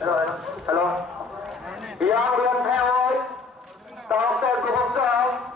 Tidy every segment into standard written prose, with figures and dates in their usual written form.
Hello. Yang Liên theo ơi. Tàu xe của phong trào.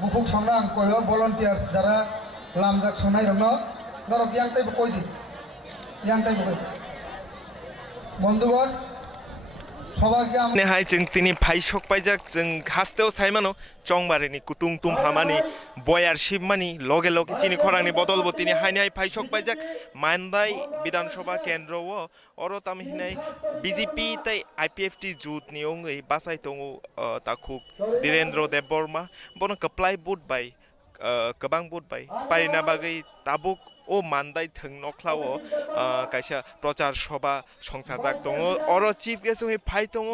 Bukuk sonang koyo volunteers jara lamjak sonai rongno norok yang tai bukoi di yang tai bukoi বন্ধুগণ সবাইকে নে high जों তিনি ফাইসক পাইজাক जों হাসতেও সাইমানো চংবারেনি কুতুং তুম হামানি বয়ার শিবমানি লগে লগে চিনি খরাংনি বদল বতিনি হাইনি হাই ফাইসক পাইজাক মানদাই বিধানসভা কেন্দ্র ও অরতাম হিনাই বিজেপি তাই আইপিএফটি জুত নিয়ং এই বাসাই দङ তাকুক ধীরেন্দ্র দেববর্মা বন কপ্লাই বুট বাই गोबां बुटबाय पारिना बागै ताबुक ओ मानदाय थों नख्लाव कायसा प्रचार सभा संसाजाक दङ अर चिफ गेस्ट हि फाइ दङ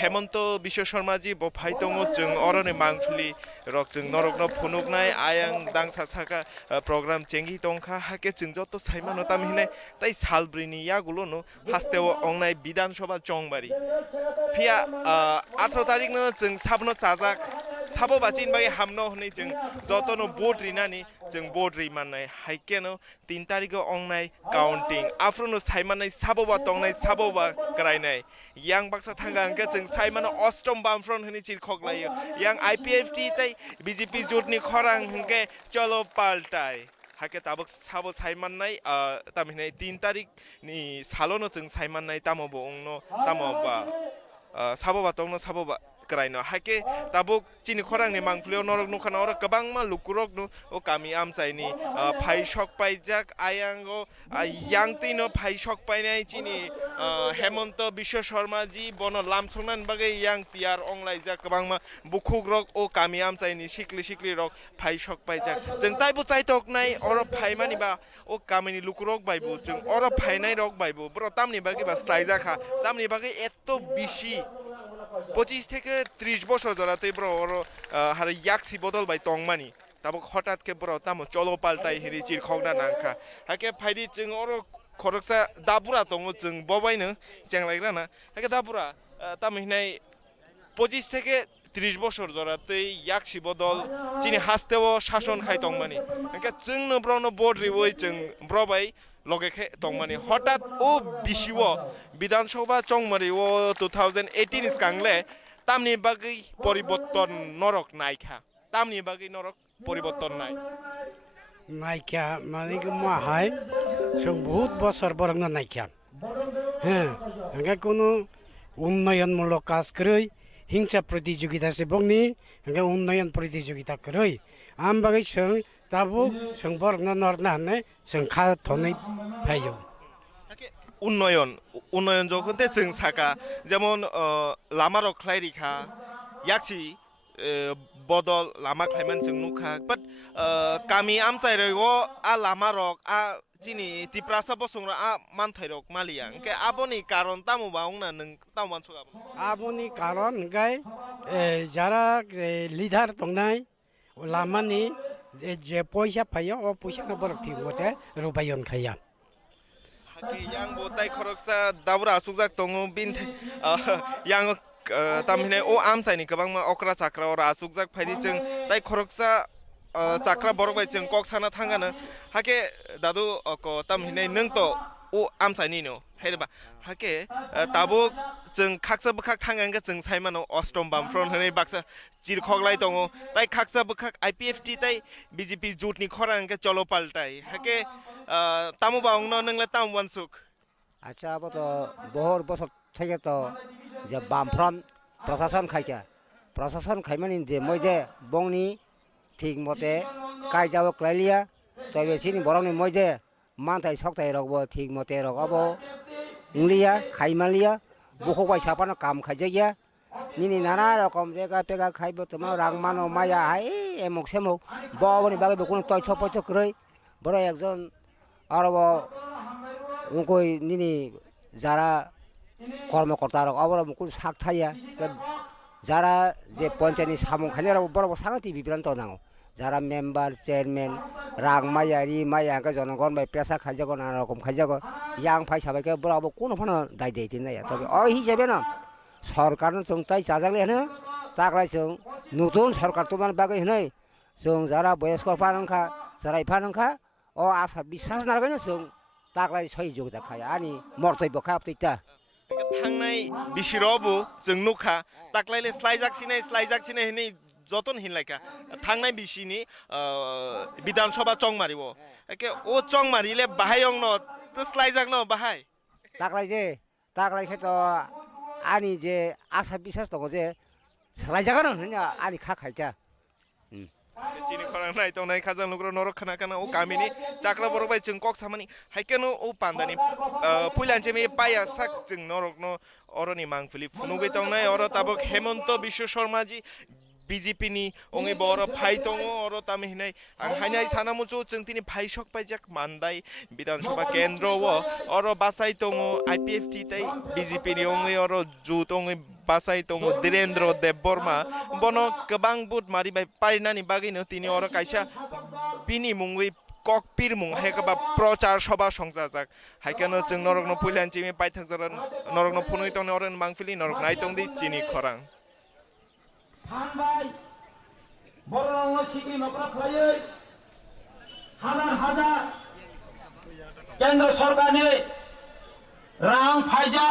हेमंत विश्व शर्मा जी ब फाइ दङ जों अरनि मांगफुलि रक जों नरकनो फुनुगनाय आयां दांसा साका प्रग्राम चेंगि दंखा हाके जों जत साइमानो तामहिने ताइ सालब्रिनि यागुलोनो हास्तेव अंगनाय विधानसभा चंबारि फिया 18 तारिखनो जों साबनो चाजाक साबो बाचिन बागे हामनो हनै जों जतनो बोट रिनानि जों बोट रिमाननाय हाइकेनो 3 तारिख अंगनाय काउंटिंग आफ्रोनो साइमाननाय साबोबा तंनाय साबोबा करायनाय यां बाक्सा थांगा अंके जों साइमानो अष्टम बामफ्रन हनै चिरखगलायो यां आईपीएफटी तै बीजेपी जुटनि खरां हंके चलो पाल्टाय हाके ताबक साबो साइमाननाय तामिनै 3 तारिख नि सालोनो जों साइमाननाय तामबो अंनो तामबा साबोबा तंनो साबोबा करायनो हाके ताबुक चिनि खरांनि मांफ्लियाव नरक नुखाना अर गोबां मा लुकुरक नु ओ कामि आमसाइनि फाइसक पाइजाक आयांगो यांतिनो फाइसक पाइनाय चिनि हेमंत विश्व शर्मा जी बन लामसंनान बागे यां तियार अंलाइजा गोबां मा बुखुक रक ओ कामि आमसाइनि सिकलि सिकलि रक फाइसक पाइजाक जों ताइबु चाइतकनाय अर फाइमानि बा ओ कामिनि लुकुरक बाइबु जों अर फाइनाय रक बाइबु ब्र तामनि बागे बा स्लाइजाखा तामनि बागे एत्तो बिसि 25 থেকে 30 বছর ধরে ব্র হার ইয়াকসি বদল বাই টংমানি তাবো হঠাৎ কে ব্র তামো চলো পাল্টাই হেরি চির খগনা নাংখা হাকে ফাইদি जों অর খরকসা দাবুরা দङ जों ববাইनो চেংলাইগ্রানা হাকে দাবুরা তামহিনাই 25 থেকে 30 বছর ধরে ইয়াকসি বদল চিনি হাসতেও শাসন খাই টংমানি হাকে जोंनो ব্রনো বড রিবই जों ব্রবাই লগেखे दंमानि हठाৎ ओ बिसिव विधानसभा चंमारि ओ 2018 इसकांगले तामनि बागै परिवर्तन नरक नायखा तामनि बागै नरक परिवर्तन नायखा माने मा हाय जों बहुत बছর बरंग नायखा হ্যাঁ हांगा कोनो उन्नयनमूलक काज करै हिंसा प्रतियोगिता से बंगनि हांगा उन्नयन प्रतियोगिता करै आम बागै जों ताबो जों बरंग नरना हने जों खा थनै फायो उन्नयन उन्नयन जखनते जों साका जेमन लामा रख्लाय रिखा याक्सि बदल लामा खायमान जों नुखा बाट कामि आमचाय रगो आ लामा रक आ चिनि तिप्रासा बसंरा आ मानथाय रक मालिया के आबोनि कारण तामु बाउंना नों तामु मानसुगा आबोनि कारण गाय जारा लिडार दंनाय लामानि जे पैसा फायो ओ पैसा न बरक थि मते रुबायन खाया yang bo tai khoroksa dabra asukjak tongo bin yang tamhine o amsaini kabang ma okra chakra ora asukjak phaidi chung tai khoroksa chakra borok bai chung kok sana thangana hake dadu ko tamhine nung to o amsaini no haiba hake tabo chung khaksa bukhak thanganga chung saimano ostrom bamfron hne baksa chir khoglai tongo tai khaksa bukhak IPFT tai BJP jutni khorangka cholo paltai hake tamu baung no nangla tam wansuk আচ্ছা আবো তো বহুর বছর থেকে তো যে বামফ্রন্ট প্রশাসন খাইকা প্রশাসন খাইমানি যে মই যে বংনি ঠিক মতে কায়দাও ক্লাইলিয়া তবে চিনি বরংনি মই যে মানথাই সকতাই রগবো ঠিক মতে রগাবো উংলিয়া খাইমালিয়া বুকো বাই সাপানো কাম খাইজাইয়া নিনি নানা রকম জায়গা পেগা খাইব তোমার রাং মানো মায়া হাই এমুক সেমুক বনি বাগে কোনো তথ্য পথ্য কই বড় একজন আর উনকই নিনি যারা কর্মকর্তা আবার মুকুল শাক থাইয়া যারা যে পঞ্চায়েত সামং খাইনারা বড় বড় সাংঘাতি বিভ্রান্ত নাও যারা মেম্বার চেয়ারম্যান রাং মাইয়া রি মাইয়া জনগণ বাই পেশা খাইজাগো নানা রকম খাইজাগো ইয়াং ফাই সাবাইকে বড় কোনো ফানো দায় দিতে নাই তবে ওই হিসেবে না সরকার जों তাই চাজাগলে হেন তাকলাই जों নতুন সরকার তোমার বাগে হেনই जों যারা বয়স্ক ফানংখা যারা ফানংখা ও আশা বিশ্বাস নারগানো जों তাকলাই সহযোগিতা খায় আনি মর্তব্য খাপতিতা থাংনাই বিশিরবো जों नुखा তাকলাইলে স্লাইজাকসিনাই হেনি যতন হিনলাইকা থাংনাই বিশিনি বিধানসভা চং মারিব একে ও চং মারিলে বাহাই অং ন তো স্লাইজাক ন বাহাই তাকলাই তো আনি যে আশা বিশ্বাস দङ যে স্লাইজাগানো হইনা আনি খাখাইতা চিনি খরাং নাই তো নাই খাজাং লুগ্র নরক খানা খানা ও কামিনি চাকরা বড় বাই जों কক সামানি হাইকেনো ও পান্দানি পুইলানচে মে পায়া সাক जों নরক ন অরনি মাংফুলি ফুনুগৈ তংনাই অর তাবক হেমন্ত বিশ্ব Sharmaji BJP ni ongi boro phai tongo oro tami hinai ang hainai sanamuchu जों tini phai sok paijak mandai bidansabha kendro wo oro basai tongo IPFT tai BJP ni ongi oro ju tongi basai tongo Direndra Debborma bono kebang bud mari bai parinani bagino tini oro kaisa bini mungwi kokpir mung hekaba prochar sabha songjajak haikano जों norokno puilanchimi paithakjaran norokno phunui tongni oren mangfili norok nai tongdi chini khorang ভাই বড় রঙ সিকি নকরা খাইয়ে হাজার হাজার কেন্দ্র সরকারে রাং ফাইজা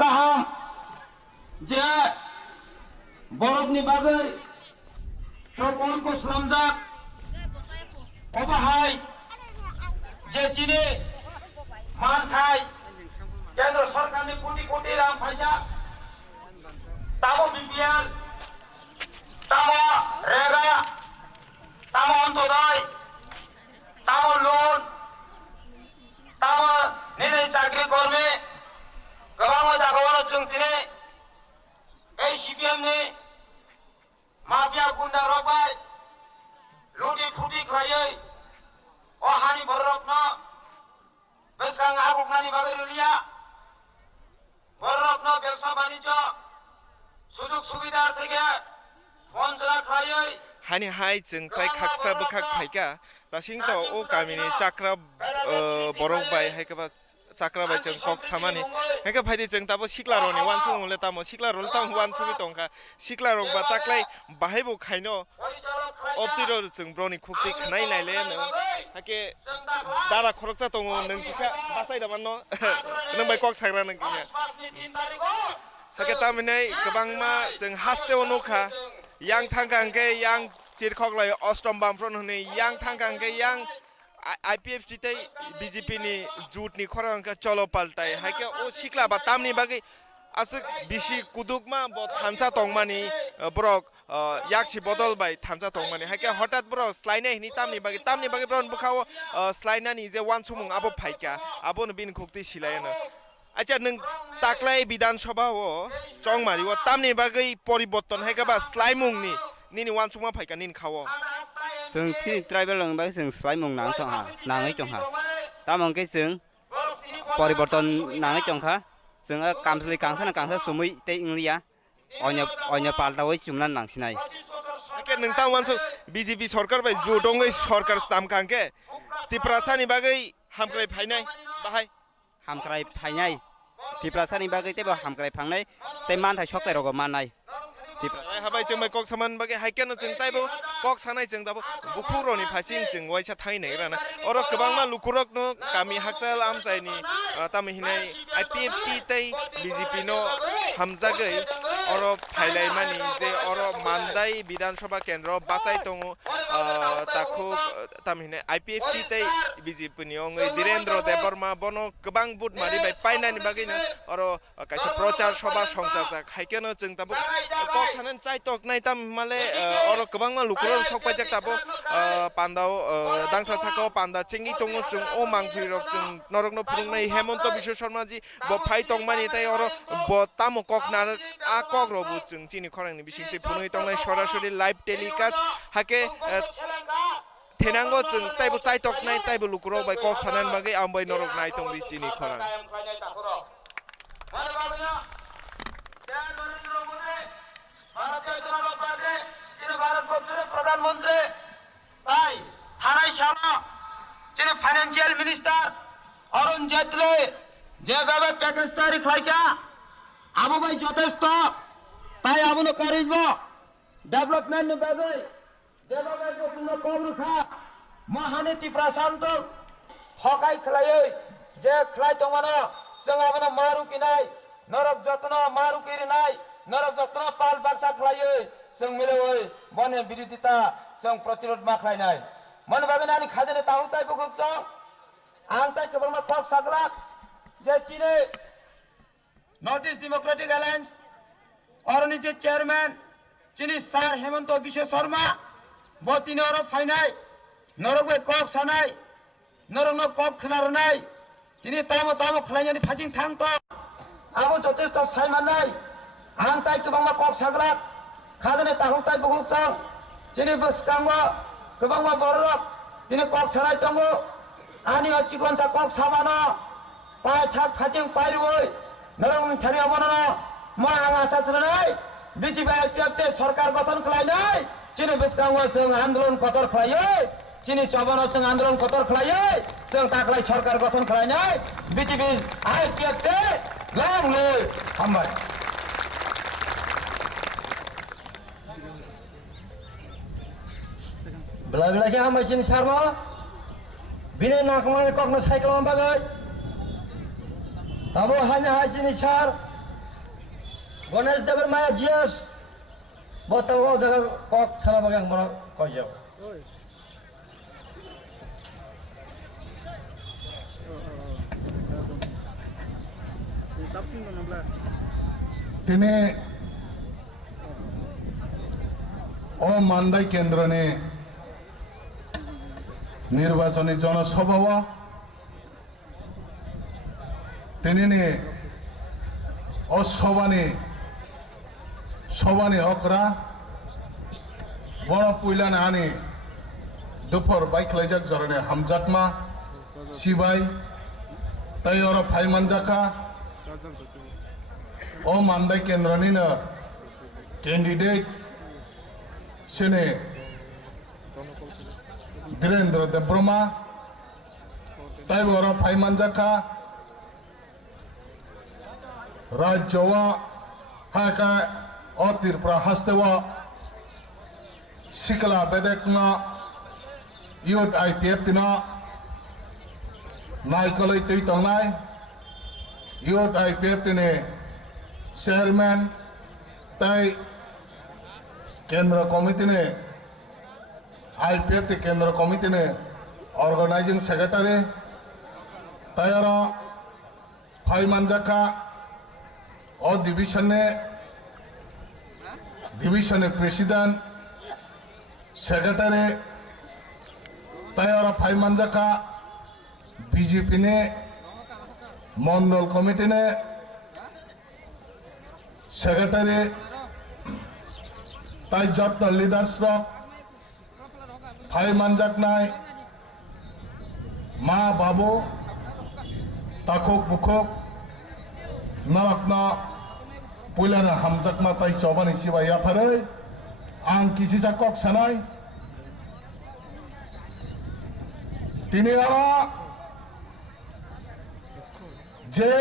কাহাম যে বরফনি বাগে সকলকে সামজাক অবহাই যে চিনে মান খাই কেন্দ্র সরকারে কোটি কোটি রাং ফাইজা Tamo BPL, tamo rega, tamo antodai, tamo loan, tamo nene chakri korme, gawang jagawano chungtine, ei CPM ne, mafia gunda robai, ludi futi kraye, o hani borokno, besang aguk nani bagarulia, borokno ব্যবসা বাণিজ্য সুযোগ সুবিধার থেকে মন্ত্রা খাইয়ে হানি high जों tai khaksa bukhak phaika tasing to o kamini chakra borok bai haikaba chakra bai जों kok samani haika phaidi जों tabo siklaroni wansung mule tamo siklarol tang wansugi tongka siklarok ba taklai bahaibo khaino optiro जों broni khukti khnai laile no hake dara khoroksa tongo nang kisa basai daban no nang bai kok sagra nang kinya hake taminai kebangma जों hasteo nokha yang thangkangke yang chirkhoklai ostrom bamfron hne yang thangkangke yang IPFT tai BJP ni jutni khorangka cholo paltai haike o sikla ba tamni bagi asuk bisi kudukma bo thansa tongmani brok yakchi bodol bai thansa tongmani haike hotat bro slainai ni tamni bagi bron bukhawo slaina ni je wan sumung abo phaika abo no bin khukti silayana আচ্ছা নং তাকলাই বিধানসভা ও চংমারি ও তামনি বাগৈ পরিবর্তন হেকাবা স্লাইমুংনি নিনি ওয়ানসুमा फाइका निन खावो जों थि tribal लंबाय जों स्लाइमुं नां तंहा नाङै तंहा तामंके जों परिबर्तन नाङै तंहा जों कामसलि कांसा सुमै ते इंलिया अन्य पाल्टावै सुमना नांसिनाय के नोंथां वानसु BJP सरकार बाय जुदंगै सरकार स्टाम कांके तिप्रासानि बागै हामग्राय फायनाय बाहाय हामख्राय फायनाय तिप्रासानि बागै तेबो हामख्राय फांनाय ते मानथाय सकताय रग माननाय हाबाय जों कक सामान बागै हाइकेनो जों ताइबो कक सानाय जों दाबो बुखुरनि फासिं जों वाइसा थाइनाय राना अर गोबां मा लुकुरक नो गामि हाकसाल आमसायनि तामिहिनाय आईपीएफटी तै बीजेपी नो हामजागै अर फाइलाय मानि जे अर मानदाय विधानसभा केंद्र बासाय दङ ताखौ तामिहिनाय आईपीएफटी तै बीजेपी नि अंगै धीरेन्द्र देबबर्मा बनो गोबां बुट मारि बाय पाइनानि बागैनो अर कायसे प्रचार सभा संसार हाइकेनो जों दाबो कक सानान चाय टक नाय ताम माले अर गोबां मा लुकुर सकपाय जाक ताबो पान्दाव दांसा साको पान्दा चेंगि दङ जों ओ मांफिरक जों नरकनो फुंनाय हेमंत विश्व शर्मा जी ब फाइ टक मानि ताय अर ब तामो कक ना आ कक रबु जों चिनि खरांनि बिसिंते फुंनाय टंनाय सरासरि लाइभ टेलिकास्ट हाके थेनांगो जों ताइबो चाय टक नाय ताइबो लुकुर बाय कक सानान बागै आमबाय नरक नाय टं बि चिनि खरां ভারতীয় জনতা পার্টি যিনি ভারতবর্ষের প্রধানমন্ত্রী তাই থানায় সামনে যিনি ফাইন্যান্সিয়াল মিনিস্টার অরুণ জেটলি যেভাবে প্যাকেজ তৈরি খাইকা আবু ভাই যথেষ্ট তাই আবুনো করিব ডেভেলপমেন্ট ভাবে যেভাবে প্রচন্ড কম রুখা মহানীতি প্রশান্ত হকাই খেলাই যে খেলাই তোমার जों आबोनो मारुकी नाय नरक जतन मारुकी नाय नरक जतन पाल बाक्सा खलायो जों मिलौयै बने विरोधिता जों प्रतिरोध मा खलायनाय मन बागनानि खाजने ताहुताय बुगुक आं ताय गोबां कक सागला जे चिने नॉर्थ ईस्ट डेमोक्रेटिक अलायंस अरनि जे चेयरमैन चिनि सार हेमंत विश्व शर्मा बतिनो र फाइनाय नरक बे कक सानाय नरक न कक खनारनाय তিনি তামো তামো খলাইনি ফাজিং থাংতো আবো যথেষ্ট সাইমানাই আং তাই গোबां मा कक साग्रा खाजने ताहुताय बुगुसां जिनि बसकांगो गोबां मा बररक दिनै कक साराय दंगो आनि अचिगनसा कक साबानो पाय थाक फाजिं पाइरुय नरम थारि अबनो मा आं आशा सनाय बिजेपि आईपीएफते सरकार गठन खलायनाय जिनि बसकांगो जों आन्दोलन कतर खलायो चिनी चबनो जों आन्दोलन कतर खलायो जों ताखलाय सरकार गठन खलायनाय बिजेपि आईपीएफ ते लांनो हामबाय बेला के हामबाय चिनी सारनो बिने नाखमाने ककनो साइकेल मा बागै तबो हाnya हाय चिनी सार गणेश देवर माया जिएस बताओ जगह कक सारा बागै आं बनो कइयो তিনি ও মান্দাই কেন্দ্রনে নির্বাচনী জনসভা তিনি ও সবানি অকরা বড় পুইলানে আনি দুপুর বাইকলাইজাক জরনে হামজাকমা সিবাই তাই ওরা ফাইমানজাকা ओ मानदाय केंद्रनिनो कैंडिडेट सेने धीरेन्द्र देबबर्मा ताई बरा फाइमानजाका राज्यवा हाका ओ तिरप्रा हस्तेवा सिकला बेदेकना यूथ आईपीएफ तिना नायकलै तै तंनाय यूथ आईपीएफ तिने चेयरमैन ताई केंद्र कमिटी ने आईपीएफ केंद्र कमिटी ने ऑर्गेनाइजिंग सेक्रेटरी तैयारा फाइमानजाका और डिविशन प्रेसिडेंट सेक्रेटरी तैयारा फाइमानजाका बीजेपी ने मंडल कमिटी ने सेक्रेटरी ताई जत लिडार्स फाइ मानजाकनाय मा बाबू ताकुक बुकुक नरकना पुलाना हामजाकमा ताई चौबानी सिबाय आफारै आं किसिसा कक सानाय तिनि आरा যে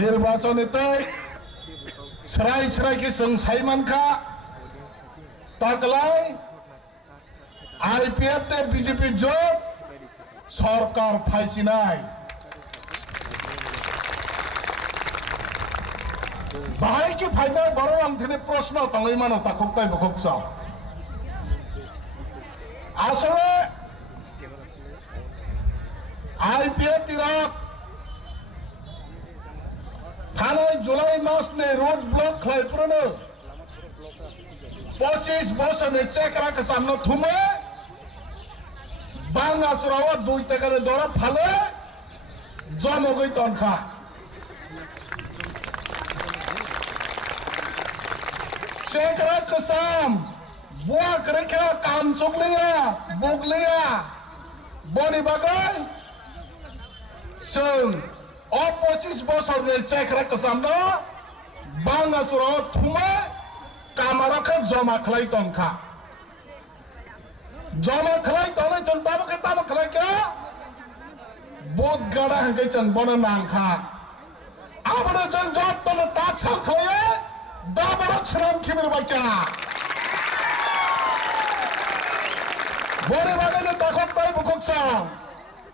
নির্বাচনেতে স্রাই স্রাইকে जों সাইমানখা তাকলাই আইপিএফ তে বিজেপি জোট সরকার ফাইছিনাই বাহাই কি ফাইনাল বড় আংথিনে প্রশ্ন তাঙ্গই মানো তাখকতাই বখকসা আসলে আইপিএফ তিরাক थानाय जुलाई मास ने रोड ब्लॉक खालायफ्रोनो 25 बोसोरनि चेकरा के सामने थुमे बांगासुरावा 2 टाकानि दरा फाले जमगै तनखा चेकरा के साम बुआ करेखा काम चुकलिया बुगलिया बनि बागै जों 25 बोसोरनि चेकरा के सामने बांगासुरावा थुमे कामारखौ जमा खालाय तनखा जमा खालाय तने जों ताबो खालायखा बोध गाड़ा हंगै जों बन नांखा आबनो जों जतन ताक्सा खालाय दाबर छराम खिमिर बायका बरे बागैनो ताखक ताय बुखकसा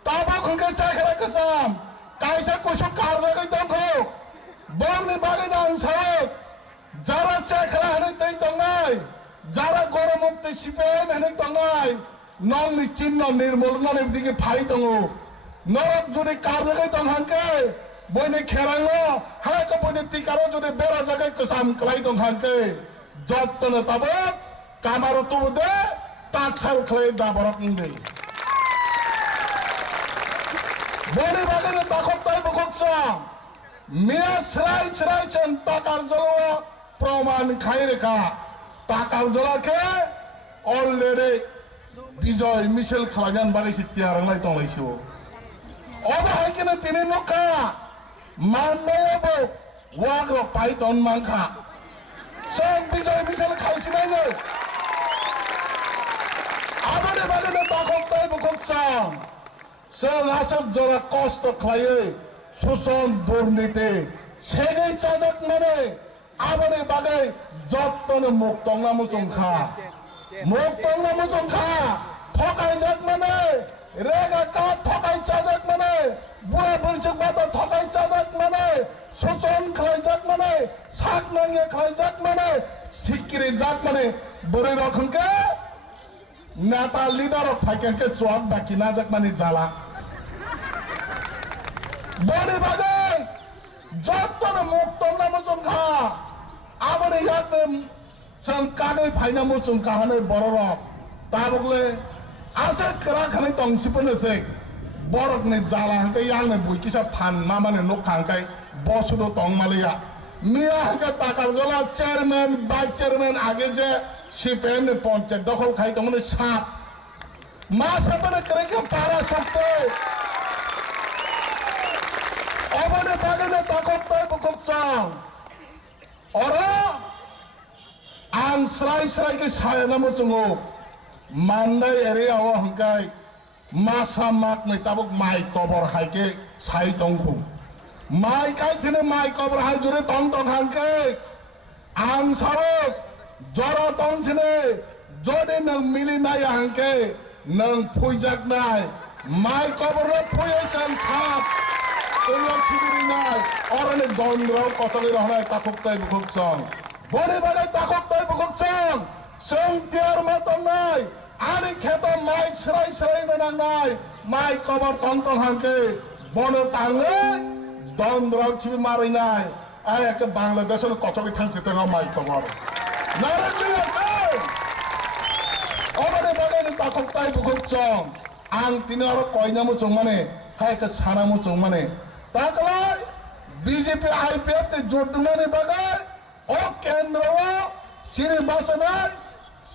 ताबो खंगै चेकरा के साम कायसा कुछ कारजागै दंखौ बंनि बागै आं सावक যারা চেকরা হানি তৈ দঙ্গাই যারা গরমুক্তি সিপিএম হানি দঙ্গাই নং চিহ্ন নির্মূলনের দিকে ফাই দङ নরক যদি কাজে দংহানকে বইনি খেরাঙ্গ হাকে বইনি টিকারো যদি বেড়া জায়গায় কসাম ক্লাই দংহানকে যত্ন তাবো কামারো তুবদে তাকসাল ক্লাই দাবরক নিদে বনি বাগানে তাকতাই বককছা মিয়া ছরাই ছরাই চন তাকার জলো প্রমাণ খাই রেখা টাকার জলাকে অলরেডি বিজয় মিছিল খালাগান বাগাইছে তিয়ারাंलाय दंलायसो অবাহাই কেনে তিনি নখা মাননায়াবো ওয়াগ্র পাইতন মানখা সব বিজয় মিছিল খাইছিনাইনো আবারে বাগানে তাকতাই বককছা जों आसक जरा कष्ट खालायो शोषण दुर्नीति सेगै चाजाक माने आबादनि बागै जत्तनो मुक्तंना मुजंखा थकायजाक माने रेगा का थकाय चाजाक माने बुरा बुरजक बाता थकाय चाजाक माने शोषण खालायजाक माने साक नांगे खालायजाक माने सिकिरि जाक माने बोरै रखनके नेता लिडार फाइकेनके चुआक बाकी नाजाक माने जाला बने बागै जत्तनो मुक्तंना मुजंखा आबादनि याते जों कागै फायना मुजंखा हानै बररक ताबगले आसे करा खानै तंसिपनोसै बरकनि जाला हंकै यांनै बुइकिसा फान मामाने नक खांकै बसुदो तंमालिया मिया हंकै ताकारजला चेयरमैन वाइस चेयरमैन आगे जे सीपीएम ने पंचायत दखल खाई तमने सात मा सापने करेके पारा सकते अबने बागैनो ताकताय बककचां और आं स्राय स्राय के सायना मुचुंगो माननाय एरियाव हंकाय मासा माक नै ताबक माइ कबर हायके साय तंखौ माइ कायथिने माइ कबर हाय जुरे तंग तंग हांके आं साबक जरा तंसिने जदि नों मिलिनाय हांके नों फुइजाकनाय माइ कबर फुइचान सात एया छिबिरिनाय अरने दंद्राव कतलै रहनाय ताखकताय बखकसं बने बागै ताखकताय बखकसं जों तियार मतनाय आनि खेत माइ स्राय स्राय नांनाय माइ कबर तंग तंग हांके बनो ताङै दंद्राव छिबि मारिनाय आयके बांलादेशनि कतलै थांसि तङा माइ कबर नारंगियासै अबने बागैनि ताखकताय बखकसं आं तिनि आरो कयनामु चंमाने हायके सानामु चंमाने ताकलाय बीजेपी आईपीएफ ते जोडनानै बागै ओ केन्द्रआव सिने बासनाय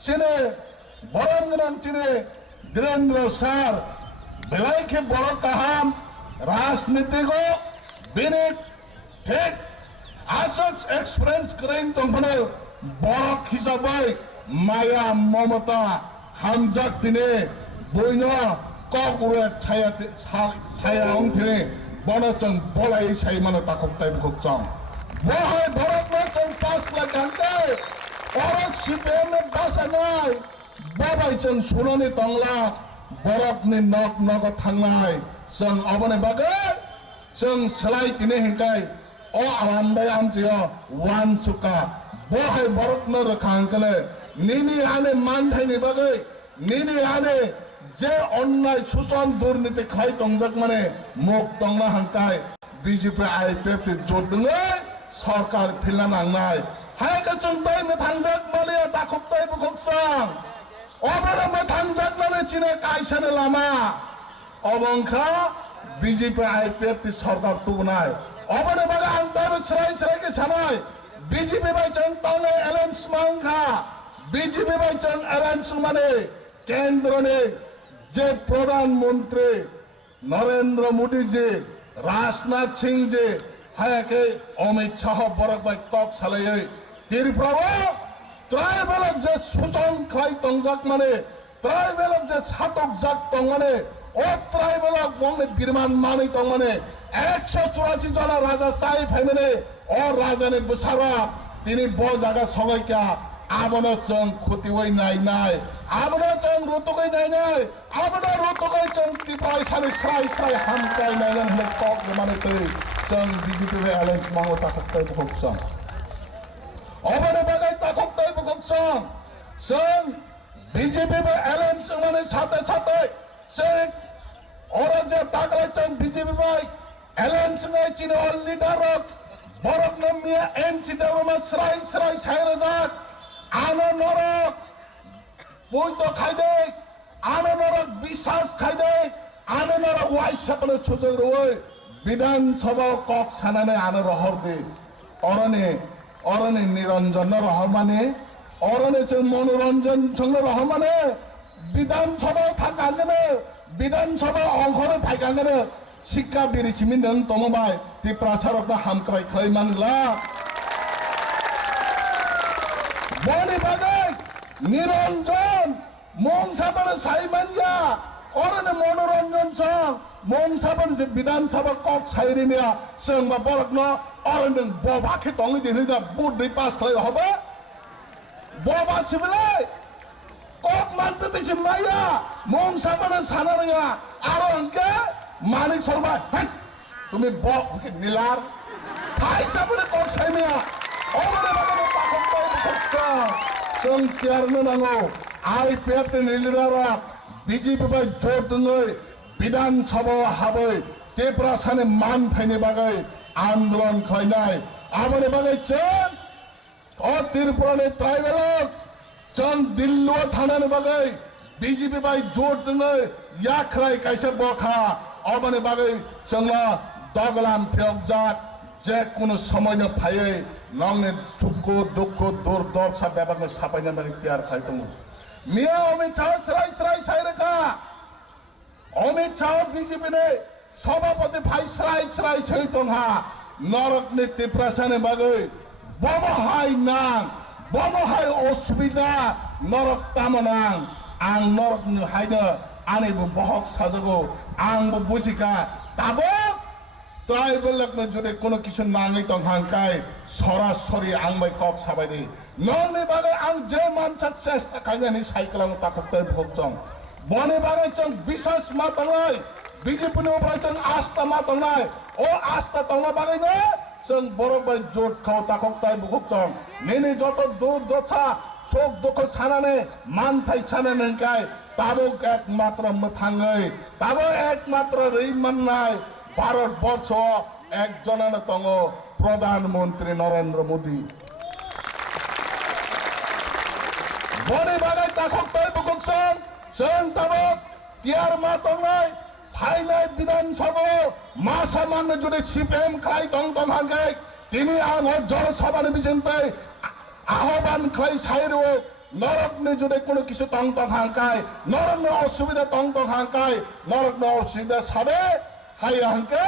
सिने बरंगनां सिने धीरेन्द्र सार बेलायखे बड़ काहाम राजनीतिक बिनिक ठीक आसक एक्सपीरियंस करें तंखने बरक हिसाबै माया ममता हामजाक दिने बयनो ककुरे छाया छाया अंथेने বনচং বলাই সাই মানে তাকক তাই বুকচং বহাই ভরত নচং পাস লাগান্তে অরত সিপিএম বাসানাই বাবাই চং সুনানি তংলা বরফनि नग नग थांनाय जों अबने बागै जों सोलाय दिनै हिंकाय अ आरामदाय आमजियो वान चुका बहाय बरफनो रोखांकले निनि आने मानथायनि बागै निनि आने जे अन्नाय सुसन दुर्नीति खाय तंजाक माने मुख तंना हांकाय बीजेपी आईपीएफ नि जोदङै सरकार फिलना नांनाय हायका जों दाय थांजाक मालिया दाखबताय बुखबसां अबने मोथांजाकनानै चिने कायसानो लामा अबंखा बीजेपी आईपीएफ नि सरकार तुबनाय अबने बागै आं दाबो सराय सानाय बीजेपी बाय जों तांने एलायन्स मांखा बीजेपी बाय जों एलायन्स माने केंद्रनि जे प्रधानमंत्री नरेंद्र मोदी जी राजनाथ सिंह जी हायाके अमित शाह बरक बाय कक सालायै तिरफ्रावो ट्राइबल जे सुसन खाय तंजाक माने ट्राइबल जे सातक जाक तंग माने ओ ट्राइबल गंने बिरमान मानै तंग माने 184 जना राजा साई फाइमाने ओ राजानि बसारा तिनी ब जागा सगायका आबनो जों खुतिवै नायनाय आबनो जों रुतुगै नायनाय आबनो रुतुगै जों तिपाय सानि स्राय हामकाय नायनाय होन कक माने तै जों बीजेपी एलायन्स मांगो ताकतै बखसं अबने बागै ताकतै बखसं जों बीजेपी एलायन्स माने साथे साथे जों और जे ताकलै जों बीजेपी बाय एलायन्स नै चिने अल लीडर बरक नमिया एमसी देवमा स्राय सायरजाक आनो नरक बयतो खायदे आनो नरक विश्वास खायदे आनो नरक वाइसपने सुजग रोय विधानसभा कक सानाने आनो रहर दे अरने निरंजन रहर माने अरने जों मनोरंजन जों रहर माने विधानसभा थाकांगने विधानसभा अंखरे फायकांगने शिक्षा बिरिसिमि नों तमबाय ति प्रचारकना हामक्राय खैमानला बने बागै निरंजन मंसाबन साइमानिया अरने मनोरंजन छ मंसाबन जे विधानसभा कक साइरिमिया जोंबा बरकनो अरने बबाखे तंगि दिनैदा बुद्धि पास खालाय रहबा बबा सिबले कक मानते दिसि माया मंसाबन सानारिया आरो अंके मानिक सरबा তুমি বকে নীলার খাইছা বলে কক সাইমিয়া অবনে বাগে তাকতাই বকছা जों केयारनो नांगौ आईपीएफ नि लिडारा बीजेपी बाय जोदङै विधानसभा हाबै तेप्रासानि मान फाइनि बागै आन्दोलन खालायनाय आबनि बागै जों अ त्रिपुरानि ट्राइबेल जों दिल्लीआव थानायनि बागै बीजेपी बाय जोदङै याख्राय कायसे बखा अबनि बागै जोंला दगलाम फेगजाक जे कुनु समयनो फायै नंने सुखु दुख दुर्दशा बेबारनो सापायनो बारे तयार खालामदों मिया अमित शाह स्राय सायरेखा अमित शाह बीजेपी ने सभापति भाई स्राय सैतंहा नरकनि तिप्रासानि बागै बमहाय नां बमहाय असुबिदा नरक तामनां आं नरकनि हायनो आंनिबो बहक साजगौ आंबो बुजिका दाबो ट्राइबल जुदि कोनो किछु नाङै तंहांकाय सरासरि आं बाय कक साबायदि नंनि बागै आं जे मानसा चेष्टा खायनानै साइकेलाव ताकताय भोगजों बने बागै जों विश्वास मा तंनाय बीजेपी नि उप्राय जों आस्था मा तंनाय ओ आस्था तंना बागैनो जों बरक बाय जोट खाव ताकताय भोगजों नेनि जत दुर्दशा शोक दुख सानानै मानथाय सानानै काय ताबो एकमात्र मथाङै ताबो एकमात्र रैमाननाय भारत वर्ष एक जनानो दङ प्रधानमंत्री नरेंद्र मोदी बने बागै ताकताय बुकसं जों ताबो तियार मा दंनाय फाइनाय विधानसभा मासा माननो जुदि सीपीएम खाय दं हांगाय तिनि आं जनसभानि बिजोंतै आह्वान खाय साइरो नरकनि जुदि कोनो किछु दं हांकाय नरकनि असुबिधा दं हांकाय नरकनि असुबिधा साबे हाय हंके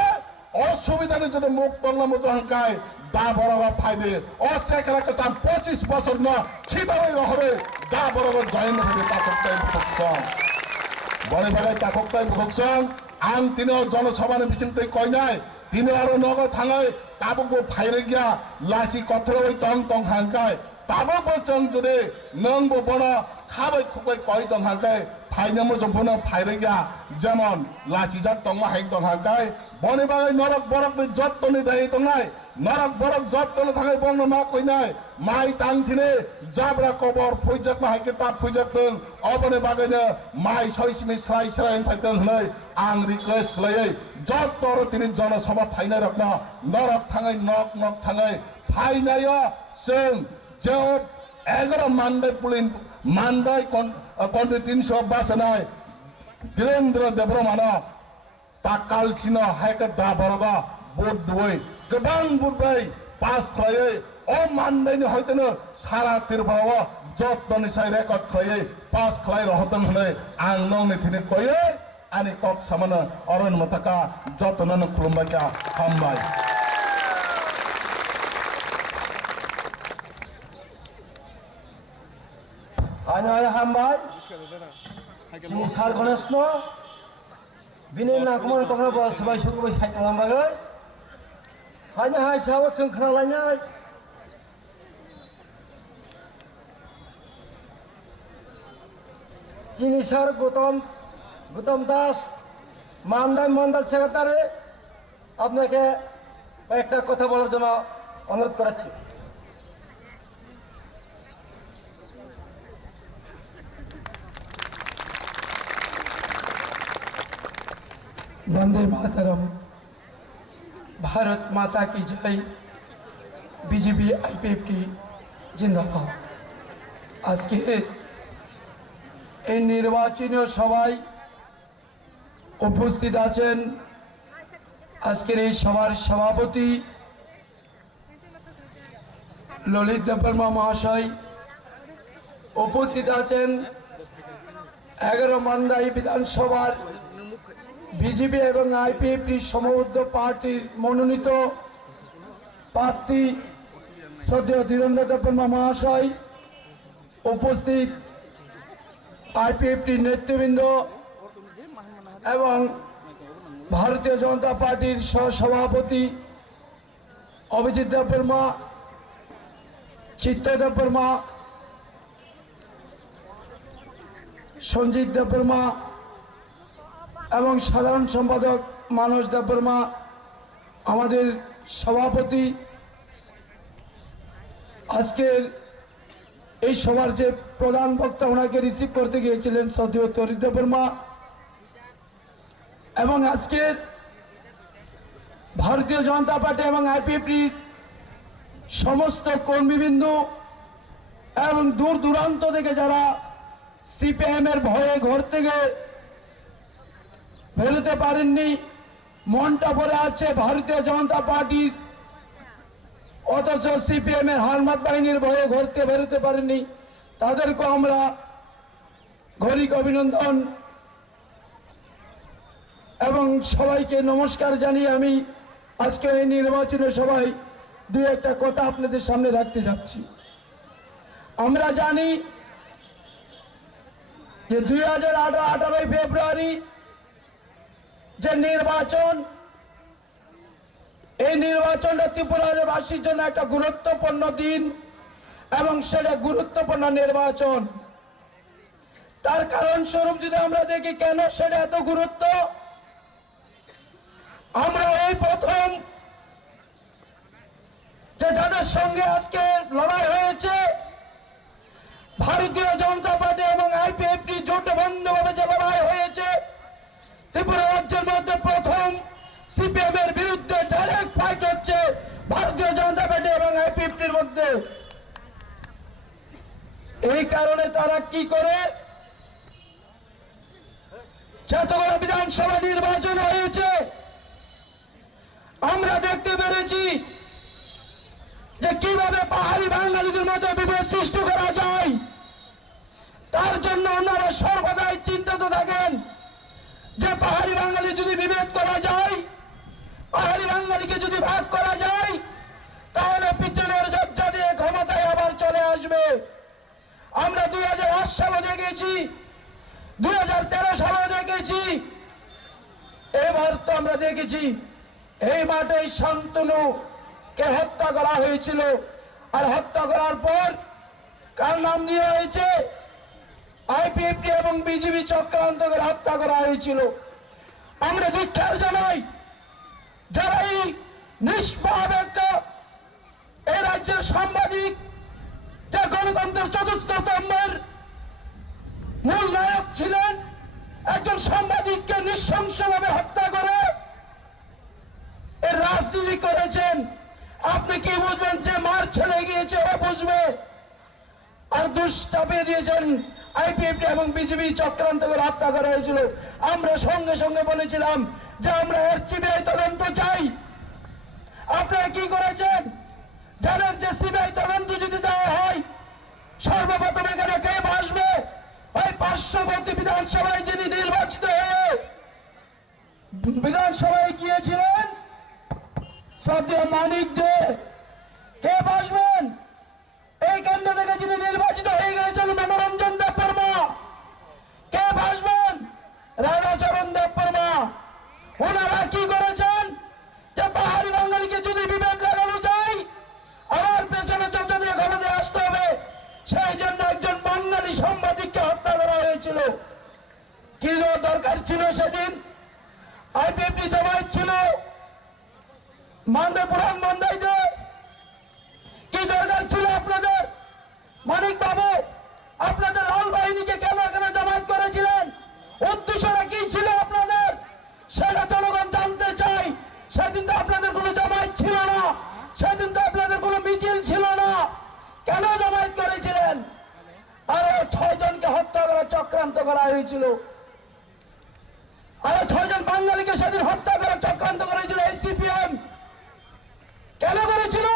असुविधानि जुदि मुख तंगला मुख हंकाय दा बराबर फायदे ओ चेकरा के साम 25 वर्ष न खिदाबै रहरे दा बराबर जयन हुने ताकतै भोगसं बने बागै ताकतै भोगसं आं तिनो जनसभानि बिसिंतै कयनाय तिनो आरो नगो थाङै ताबुको फाइरेगिया लासि कथरै तंग तंग हांकाय ताबो जों जुदि नोंबो बनो खाबै खुबै कय तंग हांकाय फाइनमो जम्फनो फाइरेगिया जेमन लाचिजाक तंग हाइक तंग हांकाय बनि बागै नरक बरक जत्तनि दाय तंनाय नरक बरक जत्तनि थाखाय बंनो मा कयनाय माइ तांथिने जाब्रा कबर फुइजाक मा हाइके ता फुइजाकदों अबनि बागैनो माइ सयसिमि स्राय स्राय फाइदों हनै आं रिक्वेस्ट खालायै जत्तर तिनि जनसभा फाइनाय रखना नरक थाङै नक नक थाङै फाइनायो जों जो 11 मानदाय पुलिन मानदाय कन्ट्रि 300 बासनाय धीरेन्द्र देब्रमानो ताकालचिनो हायके दाबरगा बुट दुय गोबां बुटबाय पास खालायै अ मानदायनि हयतोनो सारा तिरफाव जत्तनि साय रेकर्ड खालायै पास खालाय रहतों हनै आं नंनि थिनि कयै आनि कक सामानो अरन मतका जत्तननो खुलुमबायका हामबाय Hanya hambai, sini sar konas no, bini nak kemana kau nak buat sebaik syukur baik hati dalam bagai. Hanya hai sahabat sengkana lainnya. Sini sar Gautam Das, mandal sekretari, আপনাকে একটা কথা বলার জন্য অনুরোধ করাচ্ছি। वंदे मातरम, भारत माता की जय, बीजेपी आईपीएफटी जिंदाबाद। आज के এই নির্বাচনী সভায় উপস্থিত আছেন আজকের এই সভার সভাপতি ললিত দেববর্মা মহাশয়, উপস্থিত আছেন 11 মানদাই বিধানসভার বিজেপি এবং আইপিএফটি সমবদ্ধ পার্টির মনোনীত প্রার্থী শ্রদ্ধেয় ধীরেন্দ্র দেববর্মা মহাশয়, উপস্থিত আইপিএফটির নেতৃবৃন্দ এবং ভারতীয় জনতা পার্টির সহসভাপতি অভিজিৎ দেববর্মা, চিত্ত দেববর্মা, সঞ্জিত দেববর্মা এবং সাধারণ সম্পাদক মানস দেববর্মা, আমাদের সভাপতি, আজকের এই সভার যে প্রধান বক্তা ওনাকে রিসিভ করতে গিয়েছিলেন শ্রদ্ধেয় তরিত দেববর্মা, এবং আজকের ভারতীয় জনতা পার্টি এবং আইপিএফটির সমস্ত কর্মীবৃন্দ এবং দূর দূরান্ত থেকে যারা সিপিএম এর ভয়ে ঘর থেকে বেরোতে পারেননি, মনটা ভরে আছে ভারতীয় জনতা পার্টির, অথচ সিপিএম এর হারমাত বাহিনীর ভয়ে ঘর থেকে বেরোতে পারেননি, তাদেরকে আমরা ঘরিক অভিনন্দন এবং সবাইকে নমস্কার জানিয়ে আমি আজকে এই নির্বাচনী সভায় দুই একটা কথা আপনাদের সামনে রাখতে যাচ্ছি। আমরা জানি যে 2018 ফেব্রুয়ারি যে নির্বাচন, এই নির্বাচনটা ত্রিপুরাবাসীর জন্য একটা গুরুত্বপূর্ণ দিন এবং সেটা গুরুত্বপূর্ণ নির্বাচন। তার কারণ স্বরূপ যদি আমরা দেখি কেন সেটা এত গুরুত্ব, আমরা এই প্রথম যে যাদের সঙ্গে আজকে লড়াই হয়েছে, ভারতীয় জনতা পার্টি এবং আইপিএফটি জোটবদ্ধভাবে যে লড়াই হয়েছে, ত্রিপুরা রাজ্যের মধ্যে প্রথম সিপিএম এর বিরুদ্ধে ডাইরেক্ট ফাইট হচ্ছে ভারতীয় জনতা পার্টি এবং আইপিএফটির মধ্যে। এই কারণে তারা কি করে, যতগুলো বিধানসভা নির্বাচন হয়েছে আমরা দেখতে পেরেছি যে কিভাবে পাহাড়ি বাঙালিদের মধ্যে বিভেদ সৃষ্টি করা যায়। তার জন্য ওনারা সর্বদাই চিন্তিত থাকেন যে পাহাড়ি বাঙালি যদি বিভেদ করা যায়, পাহাড়ি বাঙালিকে যদি ভাগ করা যায়, তাহলে পিছনের যোদ্ধা দিয়ে ক্ষমতায় আবার চলে আসবে। আমরা 2008 সালে দেখেছি, 2013 সালে দেখেছি এবার তো আমরা দেখেছি এই মাঠে শান্তনুকে হত্যা করা হয়েছিল, আর হত্যা করার পর কার নাম দিয়ে হয়েছে? আইপিএফটি এবং বিজেপি চক্রান্ত করে হত্যা করা হয়েছিল। আমরা ধিক্কার জানাই যারা এই নিষ্পাপ একটা এই রাজ্যের সাংবাদিক, যে গণতন্ত্রের চতুর্থ স্তম্ভের মূল নায়ক ছিলেন, একজন সাংবাদিককে নৃশংসভাবে হত্যা করে এর রাজনীতি করেছেন। আপনি কি বুঝবেন? যে মার ছেলে গিয়েছে ওরা বুঝবে। আর দোষ চাপিয়ে দিয়েছেন আইপিএফটি এবং বিজেপি চক্রান্ত করে হত্যা করা হয়েছিল। আমরা সঙ্গে সঙ্গে বলেছিলাম যে আমরা এর সিবিআই তদন্ত চাই। আপনারা কি করেছেন জানেন? যে সিবিআই তদন্ত যদি দেওয়া হয়, সর্বপ্রথম এখানে কে আসবে? ওই পার্শ্ববর্তী বিধানসভায় যিনি নির্বাচিত হয়ে বিধানসভায় গিয়েছিলেন, শ্রদ্ধেয় মানিক দে, কে বসবেন? এই কেন্দ্র থেকে যিনি নির্বাচিত হয়ে গেছেন মনোরঞ্জন দেববর্মা, কে বসবেন? রাধাচরণ দেববর্মা। ওনারা কি করেছেন? যে পাহাড়ি বাঙালিকে যদি বিবেক লাগানো যায়, আমার পেছনে চোখে দিয়ে ঘরে আসতে হবে, সেই জন্য একজন বাঙালি সাংবাদিককে হত্যা করা হয়েছিল। কি দরকার ছিল সেদিন? আইপিএফটি জামায়াত ছিল মান্দা পুরাণ মান্দাইতে, কি দরকার ছিল আপনাদের? মানিক বাবু, আপনাদের লাল বাহিনীকে কেন এখানে জামায়াত করেছিলেন? উদ্দেশ্যটা কি ছিল আপনাদের? সেটা জনগণ জানতে চাই। সেদিন তো আপনাদের কোনো জামায়াত ছিল না, সেদিন তো আপনাদের কোনো মিছিল ছিল না, কেন জামায়াত করেছিলেন? আরো 6 জনকে হত্যা করা চক্রান্ত করা হয়েছিল। আরো 6 জন বাঙালিকে সেদিন হত্যা করা চক্রান্ত করেছিল এই সিপিএম। কেন করেছিল?